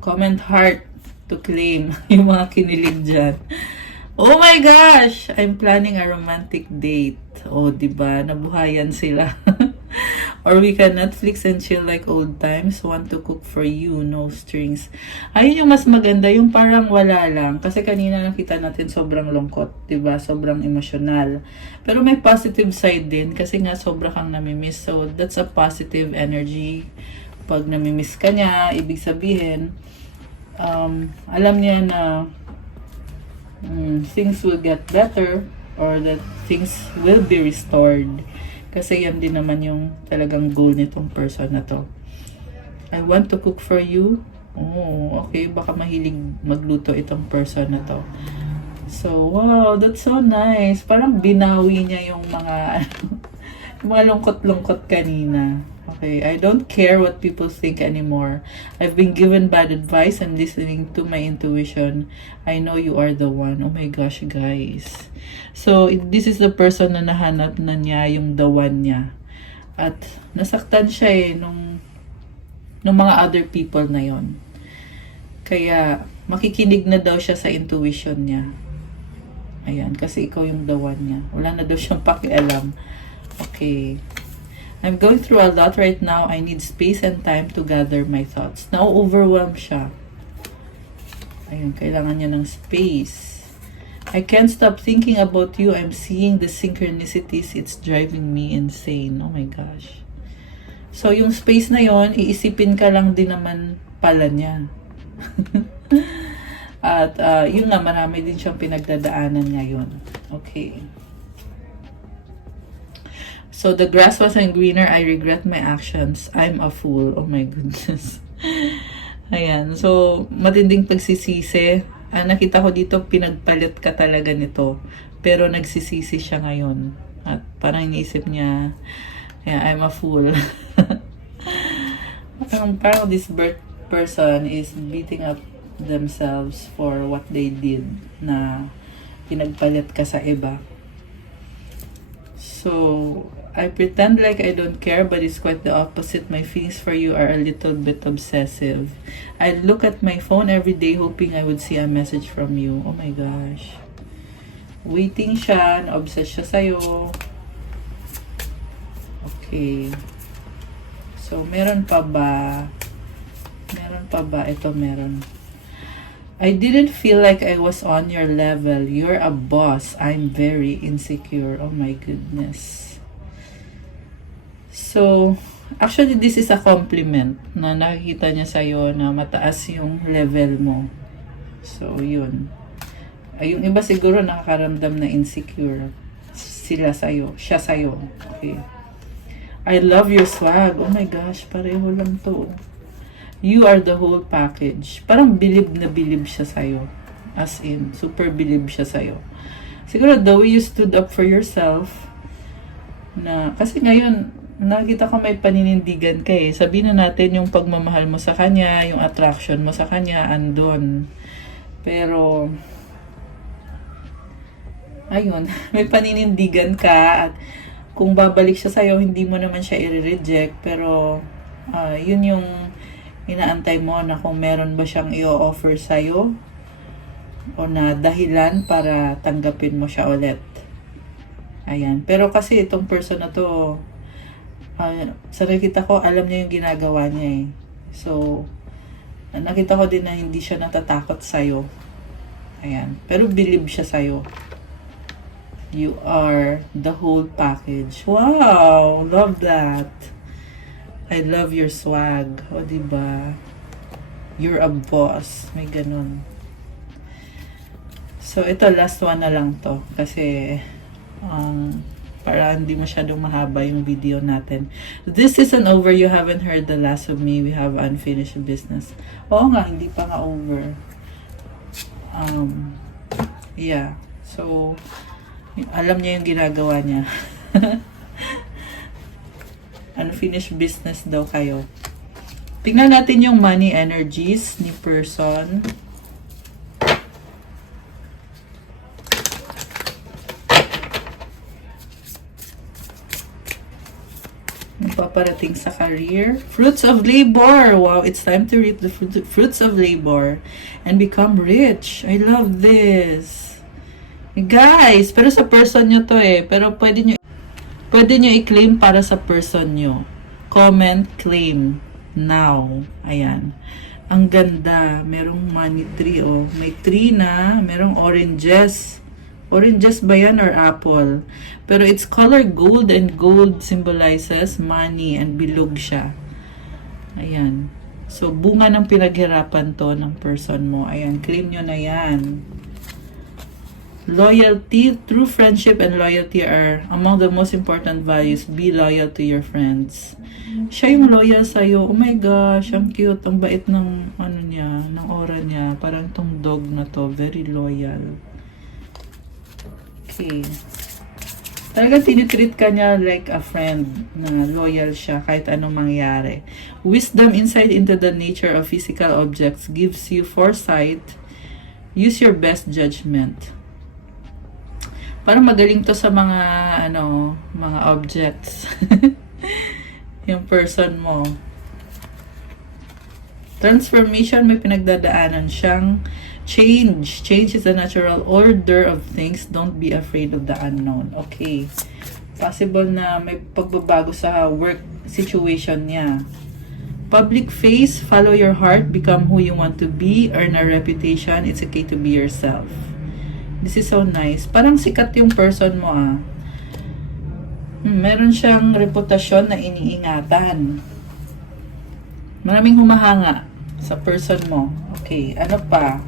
Comment heart to claim yung mga kinilig dyan. Oh my gosh! I'm planning a romantic date. Oh, diba? Nabuhayan sila. Or we can Netflix and chill like old times. Want to cook for you, no strings. Ayun yung mas maganda, yung parang wala lang. Kasi kanina nakita natin sobrang lungkot, diba? Sobrang emosyonal. Pero may positive side din kasi nga sobra kang namimiss. So, that's a positive energy. Pag namimiss ka niya, ibig sabihin, alam niya na things will get better or that things will be restored. Kasi yan din naman yung talagang goal nitong person na to. I want to cook for you. Oh, okay. Baka mahilig magluto itong person na to. So, wow, that's so nice. Parang binawi niya yung mga, yung mga lungkot-lungkot kanina. Okay, I don't care what people think anymore. I've been given bad advice and listening to my intuition. I know you are the one. Oh my gosh, guys. So, this is the person na nahanap na niya yung the one niya. At nasaktan siya nung mga other people na yon. Kaya, makikinig na daw siya sa intuition niya. Ayan, kasi ikaw yung the one niya. Wala na daw siyang pakialam. Okay. I'm going through a lot right now. I need space and time to gather my thoughts. Now-overwhelmed siya. Ayun, kailangan niya ng space. I can't stop thinking about you. I'm seeing the synchronicities. It's driving me insane. Oh my gosh. So, yung space na yon, iisipin ka lang din naman pala niya. At yun nga, marami din siyang pinagdadaanan ngayon. Okay. So, the grass wasn't greener. I regret my actions. I'm a fool. Oh my goodness. Ayan. So, matinding pagsisisi. Nakita ko dito, pinagpalit ka talaga nito. Pero nagsisisi siya ngayon. At parang iniisip niya, yeah, I'm a fool. parang this person is beating up themselves for what they did na pinagpalit ka sa iba. So, I pretend like I don't care, but it's quite the opposite. My feelings for you are a little bit obsessive. I look at my phone every day hoping I would see a message from you. Oh my gosh. Waiting siya, na-obsess siya sa'yo. Okay. So, meron pa ba? Meron pa ba? Ito meron. I didn't feel like I was on your level. You're a boss. I'm very insecure. Oh my goodness. So, actually, this is a compliment na nakikita niya sa'yo na mataas yung level mo. So, yun. Yung iba siguro nakakaramdam na insecure sila sa'yo. Siya sa'yo. Okay. I love your swag. Oh my gosh, pareho lang to. You are the whole package. Parang bilib na bilib siya sa'yo. As in, super bilib siya sa'yo. Siguro, the way you stood up for yourself, na, kasi ngayon, nakita ko may paninindigan ka eh. Sabihin na natin yung pagmamahal mo sa kanya, yung attraction mo sa kanya, andun. Pero, ayun, may paninindigan ka at kung babalik siya sa'yo, hindi mo naman siya i-reject. Pero, yun yung inaantay mo na kung meron ba siyang i-offer sa'yo o na dahilan para tanggapin mo siya ulit. Ayan. Pero kasi itong person na to, sa nakita ko, alam niya yung ginagawa niya eh. So, nakita ko din na hindi siya natatakot sa'yo. Ayan. Pero believe siya sa'yo. You are the whole package. Wow! Love that. I love your swag. O, diba? You're a boss. May ganun. So, ito, last one na lang to. Kasi, para hindi masyadong mahaba yung video natin. This isn't over. You haven't heard the last of me. We have unfinished business. Oo nga, hindi pa nga over. Yeah. So, alam niya yung ginagawa niya. Unfinished business daw kayo. Tingnan natin yung money energies ni person. Paparating sa career. Fruits of labor. Wow, it's time to reap the fruits of labor and become rich. I love this. Guys, pero sa person nyo to eh. Pero pwede nyo i-claim para sa person nyo. comment, claim now. Ayan. Ang ganda. Merong money tree, oh. May tree na. Merong oranges. Oranges ba yan or apple? Pero it's color gold, and gold symbolizes money and bilog siya. Ayan. So, bunga ng pinaghirapan to ng person mo. Ayan. Claim nyo na yan. Loyalty, true friendship and loyalty are among the most important values. Be loyal to your friends. Siya yung loyal sa'yo. Oh my gosh, ang cute. Ang bait ng, ano niya, ng aura niya. Parang tong dog na to. Very loyal. Okay. Talagang tinitreat ka niya like a friend na loyal siya kahit anong mangyari. Wisdom, insight into the nature of physical objects gives you foresight. Use your best judgment. Parang magaling to sa mga, mga objects. Yung person mo. Transformation, may pinagdadaanan siyang change. Change is the natural order of things. Don't be afraid of the unknown. Okay. Possible na may pagbabago sa work situation niya. Public face, follow your heart, become who you want to be, earn a reputation. It's okay to be yourself. This is so nice. Parang sikat yung person mo, ah. Meron siyang reputasyon na iniingatan. Maraming humahanga sa person mo. Okay, ano pa?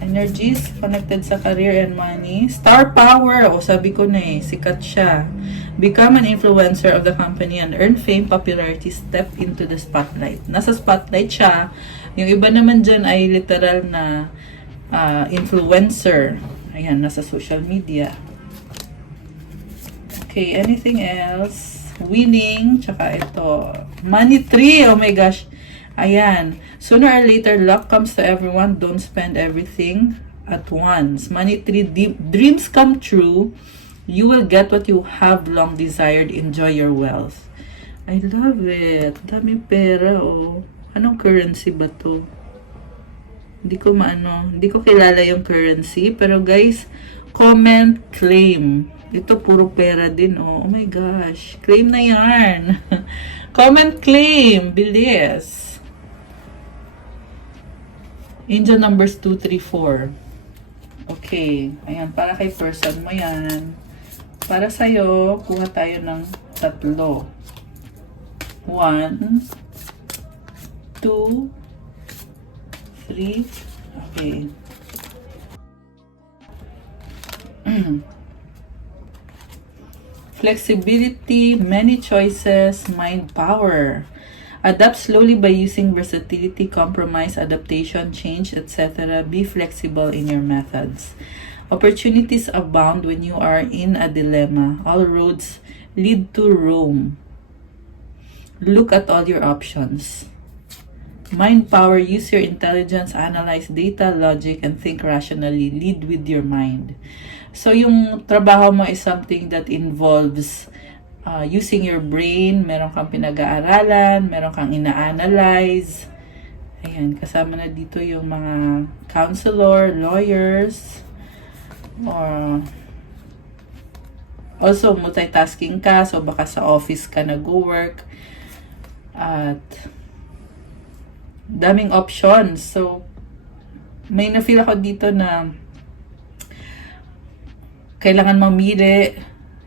Energies connected sa career and money. Star power. O, sabi ko na eh, sikat siya. Become an influencer of the company and earn fame, popularity, step into the spotlight. Nasa spotlight siya. Yung iba naman dyan ay literal na influencer. Ayan, nasa social media. Okay, anything else? Winning, tsaka ito. Money tree, oh my gosh. Ayan. Sooner or later, luck comes to everyone. Don't spend everything at once. Money tree, dreams come true. You will get what you have long desired. Enjoy your wealth. I love it. Daming pera, oh. Anong currency ba to? Hindi ko kilala yung currency. Pero guys, comment, claim. Ito puro pera din, oh. Oh my gosh. Claim na yarn. Comment, claim. Bilis. Angel numbers 2, 3, 4. Okay. Ayan, para kay person mo yan. Para sa'yo, kuha tayo ng 3. 1, 2, 3. Okay. Flexibility, many choices, mind power. Adapt slowly by using versatility, compromise, adaptation, change, etc. Be flexible in your methods. Opportunities abound when you are in a dilemma. All roads lead to Rome. Look at all your options. Mind power, use your intelligence, analyze data, logic, and think rationally. Lead with your mind. So, yung trabaho mo is something that involves using your brain. Meron kang pinag-aaralan, meron kang ina-analyze. Ayan, kasama na dito yung mga counselor, lawyers, or also multitasking ka, so baka sa office ka nag-work. At daming options. So, may na-feel ako dito na kailangan mamili.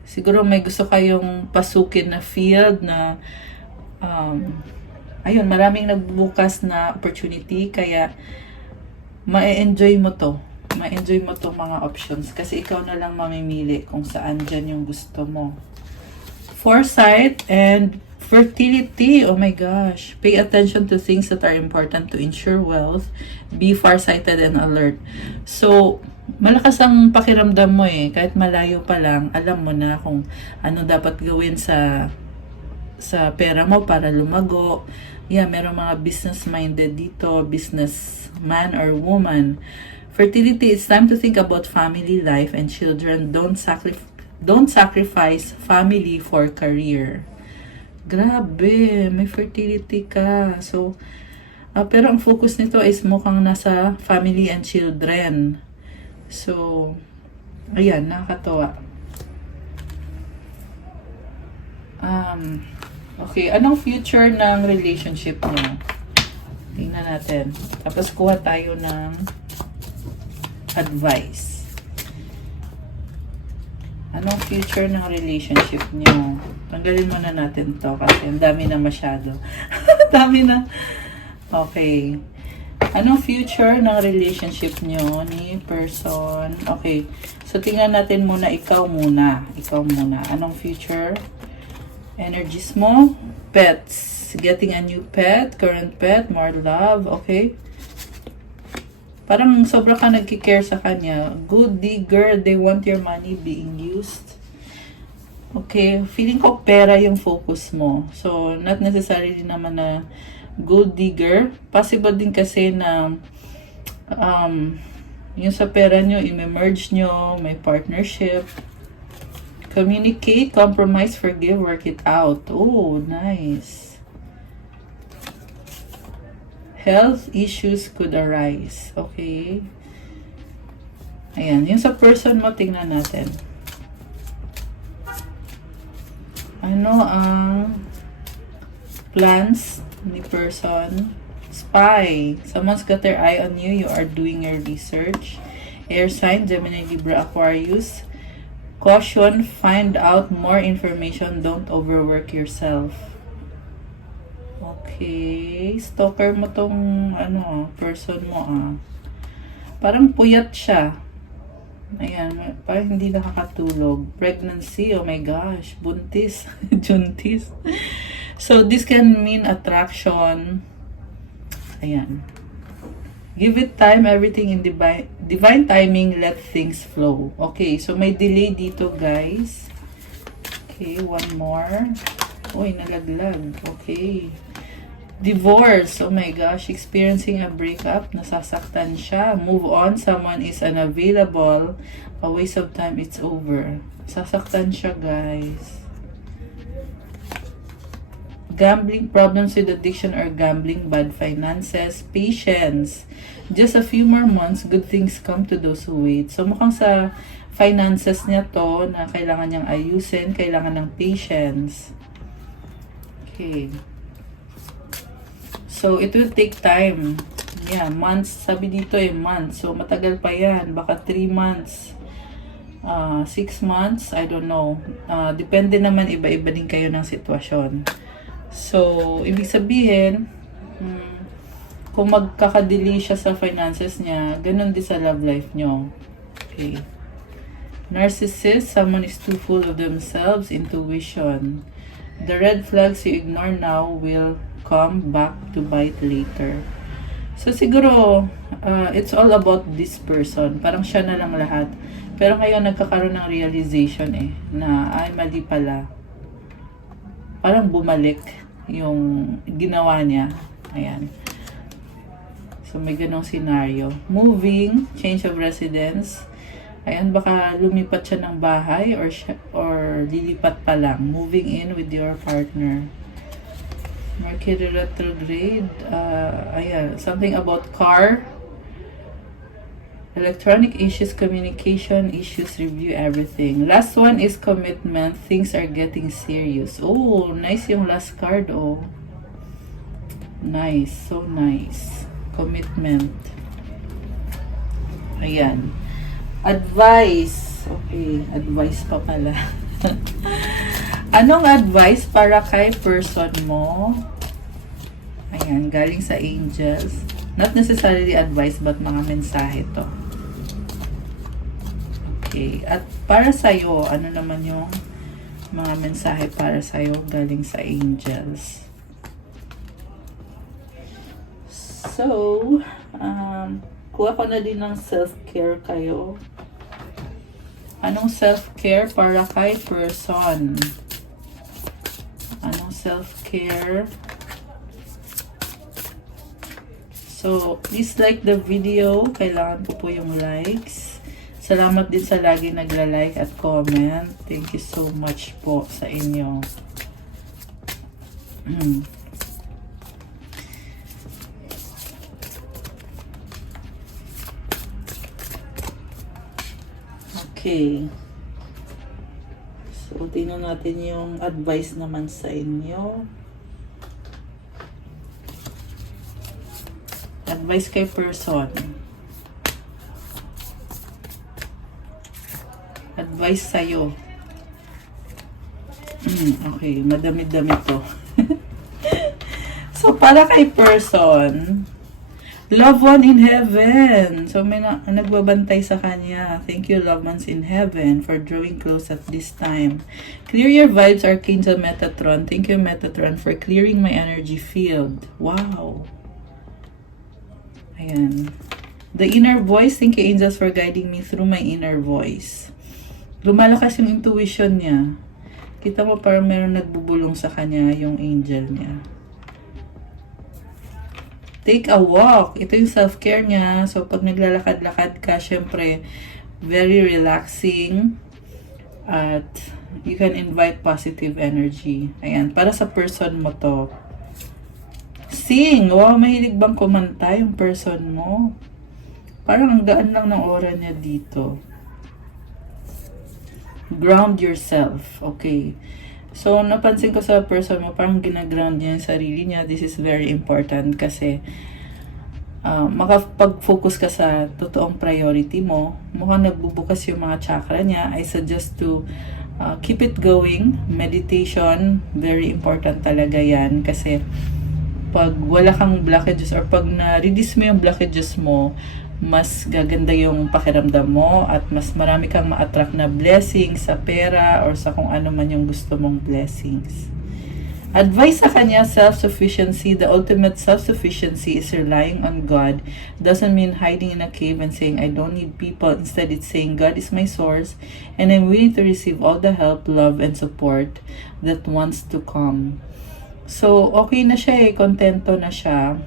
Siguro may gusto kayong pasukin na field na ayun, maraming nagbubukas na opportunity, kaya ma-enjoy mo to. Ma-enjoy mo to mga options kasi ikaw na lang mamimili kung saan dyan yung gusto mo. Foresight and fertility. Oh my gosh. Pay attention to things that are important to ensure wealth. Be farsighted and alert. So, malakas ang pakiramdam mo eh. Kahit malayo pa lang, alam mo na kung ano dapat gawin sa pera mo para lumago. Yeah, meron mga business-minded dito, businessman or woman. Fertility, it's time to think about family life and children. Don't sacrifice family for career. Grabe, may fertility ka. So, pero ang focus nito is mukhang nasa family and children. So, ayan, nakakatawa. Okay, anong future ng relationship niyo? Tingnan natin. Tapos kuha tayo ng advice. Anong future ng relationship niyo? Tanggalin muna natin to kasi ang dami na masyado. Dami na. Okay. Anong future ng relationship niyo ni person? Okay. So, tingnan natin muna. Ikaw muna. Anong future? Energies mo? Pets. Getting a new pet. Current pet. More love. Okay. Parang sobra ka nagkikare sa kanya. Good digger. They want your money being used. Okay. Feeling ko pera yung focus mo. So, not necessarily naman na gold digger. Possible din kasi na yung sa pera nyo, i-merge nyo, may partnership. Communicate, compromise, forgive, work it out. Oh, nice. Health issues could arise. Okay. Ayan, yung sa person mo, tingnan natin. Ano ang plans ni person? Spy. Someone's got their eye on you. You are doing your research. Air sign, Gemini, Libra, Aquarius. Caution, find out more information. Don't overwork yourself. Okay. Stalker mo tong person mo Parang puyat siya. Ayan, parang hindi nakakatulog. Pregnancy, oh my gosh. Buntis. Juntis. So, this can mean attraction. Ayan. Give it time, everything in divine timing, let things flow. Okay, so may delay dito, guys. Okay, one more. Uy, nalaglag. Okay. Divorce. Oh my gosh, experiencing a breakup. Nasasaktan siya. Move on. Someone is unavailable. A waste of time, it's over. Sasaktan siya, guys. Gambling, problems with addiction or gambling, bad finances, patience. Just a few more months, good things come to those who wait. So mukhang sa finances niya to na kailangan niyang ayusin, kailangan ng patience. Okay. So it will take time. Yeah, months. Sabi dito months. So matagal pa yan. Baka 3 months. 6 months. I don't know. Depende naman, iba-iba din kayo ng sitwasyon. So, ibig sabihin, kung magkakadili siya sa finances niya, ganun din sa love life nyo. Okay. Narcissist, someone is too full of themselves, intuition. The red flags you ignore now will come back to bite later. So, siguro, it's all about this person. Parang siya na lang lahat. Pero ngayon, nagkakaroon ng realization na, ay, mali pala. Parang bumalik yung ginawa niya. Ayan. So, may ganong scenario. Moving, change of residence. Ayan, baka lumipat siya ng bahay or lilipat pa lang. Moving in with your partner. Mercury retrograde. Ayan, something about car. Electronic issues, communication issues, review everything. Last one is commitment. Things are getting serious. Oh, nice yung last card, oh. Nice, so nice. Commitment. Ayan. Advice. Okay, advice pa pala. Anong advice para kay person mo? Ayan, galing sa angels. Not necessarily advice, but mga mensahe to. Okay. At para sa'yo, ano naman yung mga mensahe para sa'yo galing sa angels? So, kuha ko na din ng self-care kayo. Anong self-care para kay person? Anong self-care? So, please like the video. Kailangan ko po yung likes. Salamat din sa lagi nagla-like at comment. Thank you so much po sa inyo. Okay. So, So, tingnan natin yung advice naman sa inyo. Advice kay person. Advice sa'yo. Okay, madami-dami to. So, para kay person, loved one in heaven. So, may nagbabantay sa kanya. Thank you, loved ones in heaven, for drawing close at this time. Clear your vibes, Archangel Metatron. Thank you, Metatron, for clearing my energy field. Wow. Ayan. The inner voice. Thank you, angels, for guiding me through my inner voice. Lumalakas yung intuition niya. Kita mo parang meron nagbubulong sa kanya yung angel niya. Take a walk. Ito yung self-care niya. So, pag naglalakad-lakad ka, syempre, very relaxing. At you can invite positive energy. Ayan. Para sa person mo to. Sing. Wow, mahilig bang kumanta yung person mo? Parang ang gaan lang ng aura niya dito. Ground yourself. Okay. So, napansin ko sa person mo, parang ginaground niya yung sarili niya. This is very important kasi makapag-focus ka sa totoong priority mo. Mukhang nagbubukas yung mga chakra niya. I suggest to keep it going. Meditation, very important talaga yan. Kasi pag wala kang blockages or pag na-release mo yung blockages mo, mas gaganda yung pakiramdam mo at mas marami kang ma-attract na blessings sa pera or sa kung ano man yung gusto mong blessings. Advice sa kanya, self-sufficiency. The ultimate self-sufficiency is relying on God. Doesn't mean hiding in a cave and saying, I don't need people. Instead, it's saying, God is my source and I'm willing to receive all the help, love, and support that wants to come. So, okay na siya kontento na siya.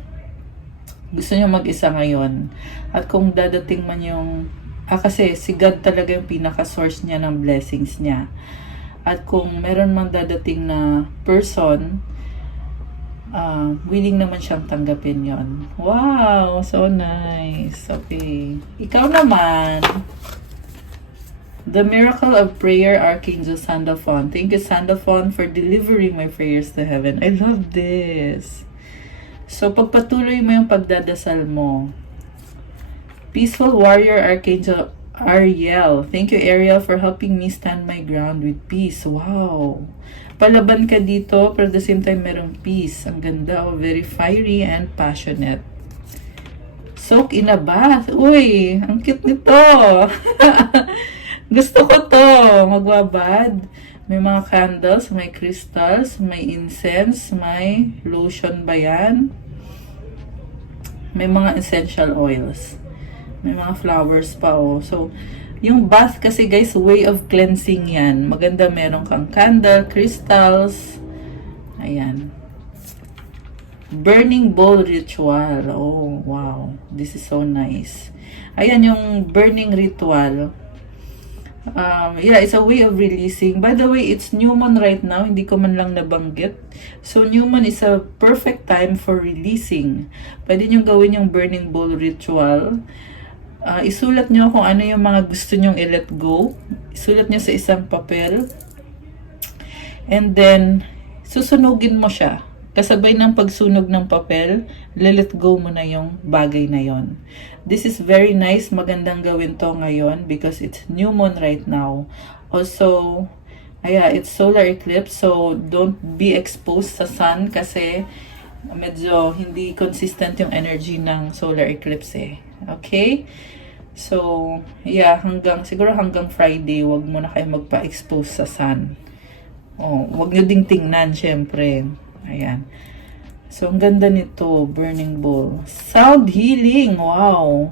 Gusto niya mag-isa ngayon. At kung dadating man yung... kasi si God talaga yung pinaka-source niya ng blessings niya. At kung meron man dadating na person, willing naman siyang tanggapin yon. Wow! So nice. Okay. Ikaw naman. The Miracle of Prayer, Archangel Sandalphon. Thank you, Sandalphon, for delivering my prayers to heaven. I love this. So, pagpatuloy mo yung pagdadasal mo. Peaceful Warrior, Archangel Ariel. Thank you, Ariel, for helping me stand my ground with peace. Wow! Palaban ka dito, pero at the same time, merong peace. Ang ganda, very fiery and passionate. Soak in a bath. Uy, ang cute nito. Gusto ko to. Magbabad. May mga candles, may crystals, may incense, may lotion ba yan? May mga essential oils. May mga flowers pa, oh. So, yung bath kasi, guys, way of cleansing yan. Maganda, meron kang candle, crystals. Ayan. Burning bowl ritual. Oh, wow. This is so nice. Ayan, yung burning ritual. Yeah, it's a way of releasing. By the way, it's new moon right now. Hindi ko man lang nabanggit. So, new moon is a perfect time for releasing. Pwede nyo gawin yung burning bowl ritual. Isulat nyo kung ano yung mga gusto nyong i-let go. Isulat nyo sa isang papel. And then, susunugin mo siya. Kasabay ng pagsunog ng papel, let go mo na yung bagay na yon. This is very nice. Magandang gawin to ngayon because it's new moon right now. Also, it's solar eclipse. So, don't be exposed sa sun kasi medyo hindi consistent yung energy ng solar eclipse eh. Okay? So, siguro hanggang Friday, wag mo na kayo magpa-expose sa sun. Wag nyo ding tingnan, syempre. Ayan. So, ang ganda nito, burning bowl. Sound healing, wow.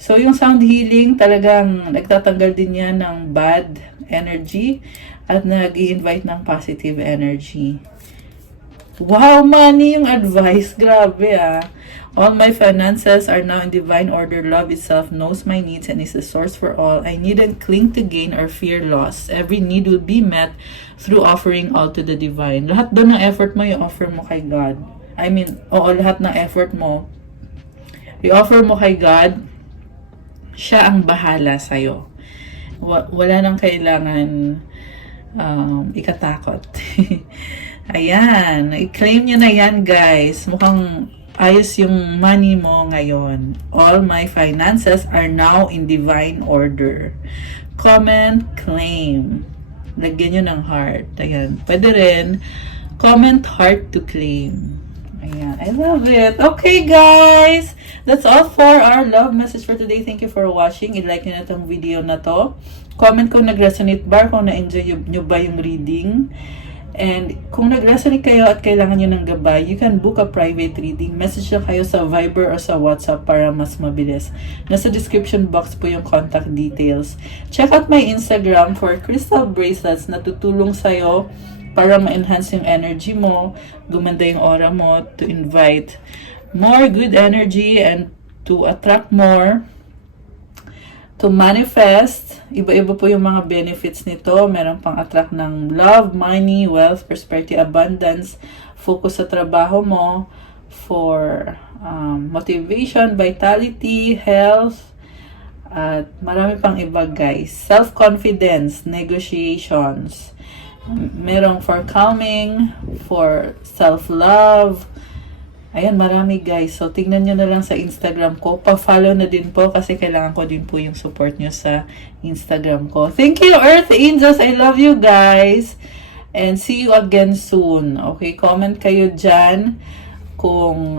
So, yung sound healing, talagang nagtatanggal din yan ng bad energy at nag-i-invite ng positive energy. Wow, money yung advice. Grabe ah. All my finances are now in divine order. Love itself knows my needs and is the source for all. I needn't cling to gain or fear loss. Every need will be met through offering all to the divine. Lahat doon ng effort mo, i-offer mo kay God. Lahat ng effort mo, i-offer mo kay God. Siya ang bahala sa'yo. Wala nang kailangan ikatakot. Ayan, i-claim nyo na yan guys. Mukhang ayos yung money mo ngayon. All my finances are now in divine order. Comment, claim. Lagyan nyo ng heart. Ayan, pwede rin. Comment heart to claim. Ayan, I love it. Okay guys, that's all for our love message for today. Thank you for watching. I-like nyo na itong video na to. Comment kung nag-resonate ba, kung na-enjoy nyo ba yung reading. And kung nag-resonate kayo at kailangan nyo ng gabay, you can book a private reading. Message lang kayo sa Viber or sa WhatsApp para mas mabilis. Nasa description box po yung contact details. Check out my Instagram for crystal bracelets na tutulong sa'yo para ma-enhance yung energy mo, gumanda yung aura mo, to invite more good energy and to attract more, to manifest. Iba-iba po yung mga benefits nito. Meron pang attract ng love, money, wealth, prosperity, abundance, focus sa trabaho mo, for motivation, vitality, health, at marami pang iba guys. Self-confidence, negotiations, merong for calming, for self-love. Ayan, marami guys. So, tingnan nyo na lang sa Instagram ko. Pa-follow na din po kasi kailangan ko din po yung support nyo sa Instagram ko. Thank you, Earth Angels. I love you guys. And see you again soon. Okay, comment kayo dyan kung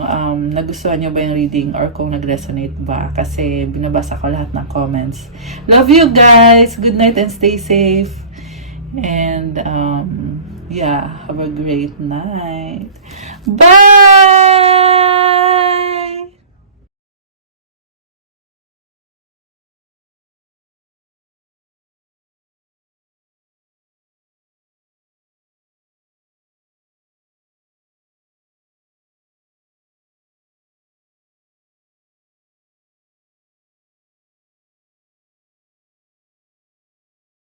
nagustuhan nyo ba yung reading or kung nag-resonate ba. Kasi binabasa ko lahat ng comments. Love you guys. Good night and stay safe. And yeah, have a great night. Bye!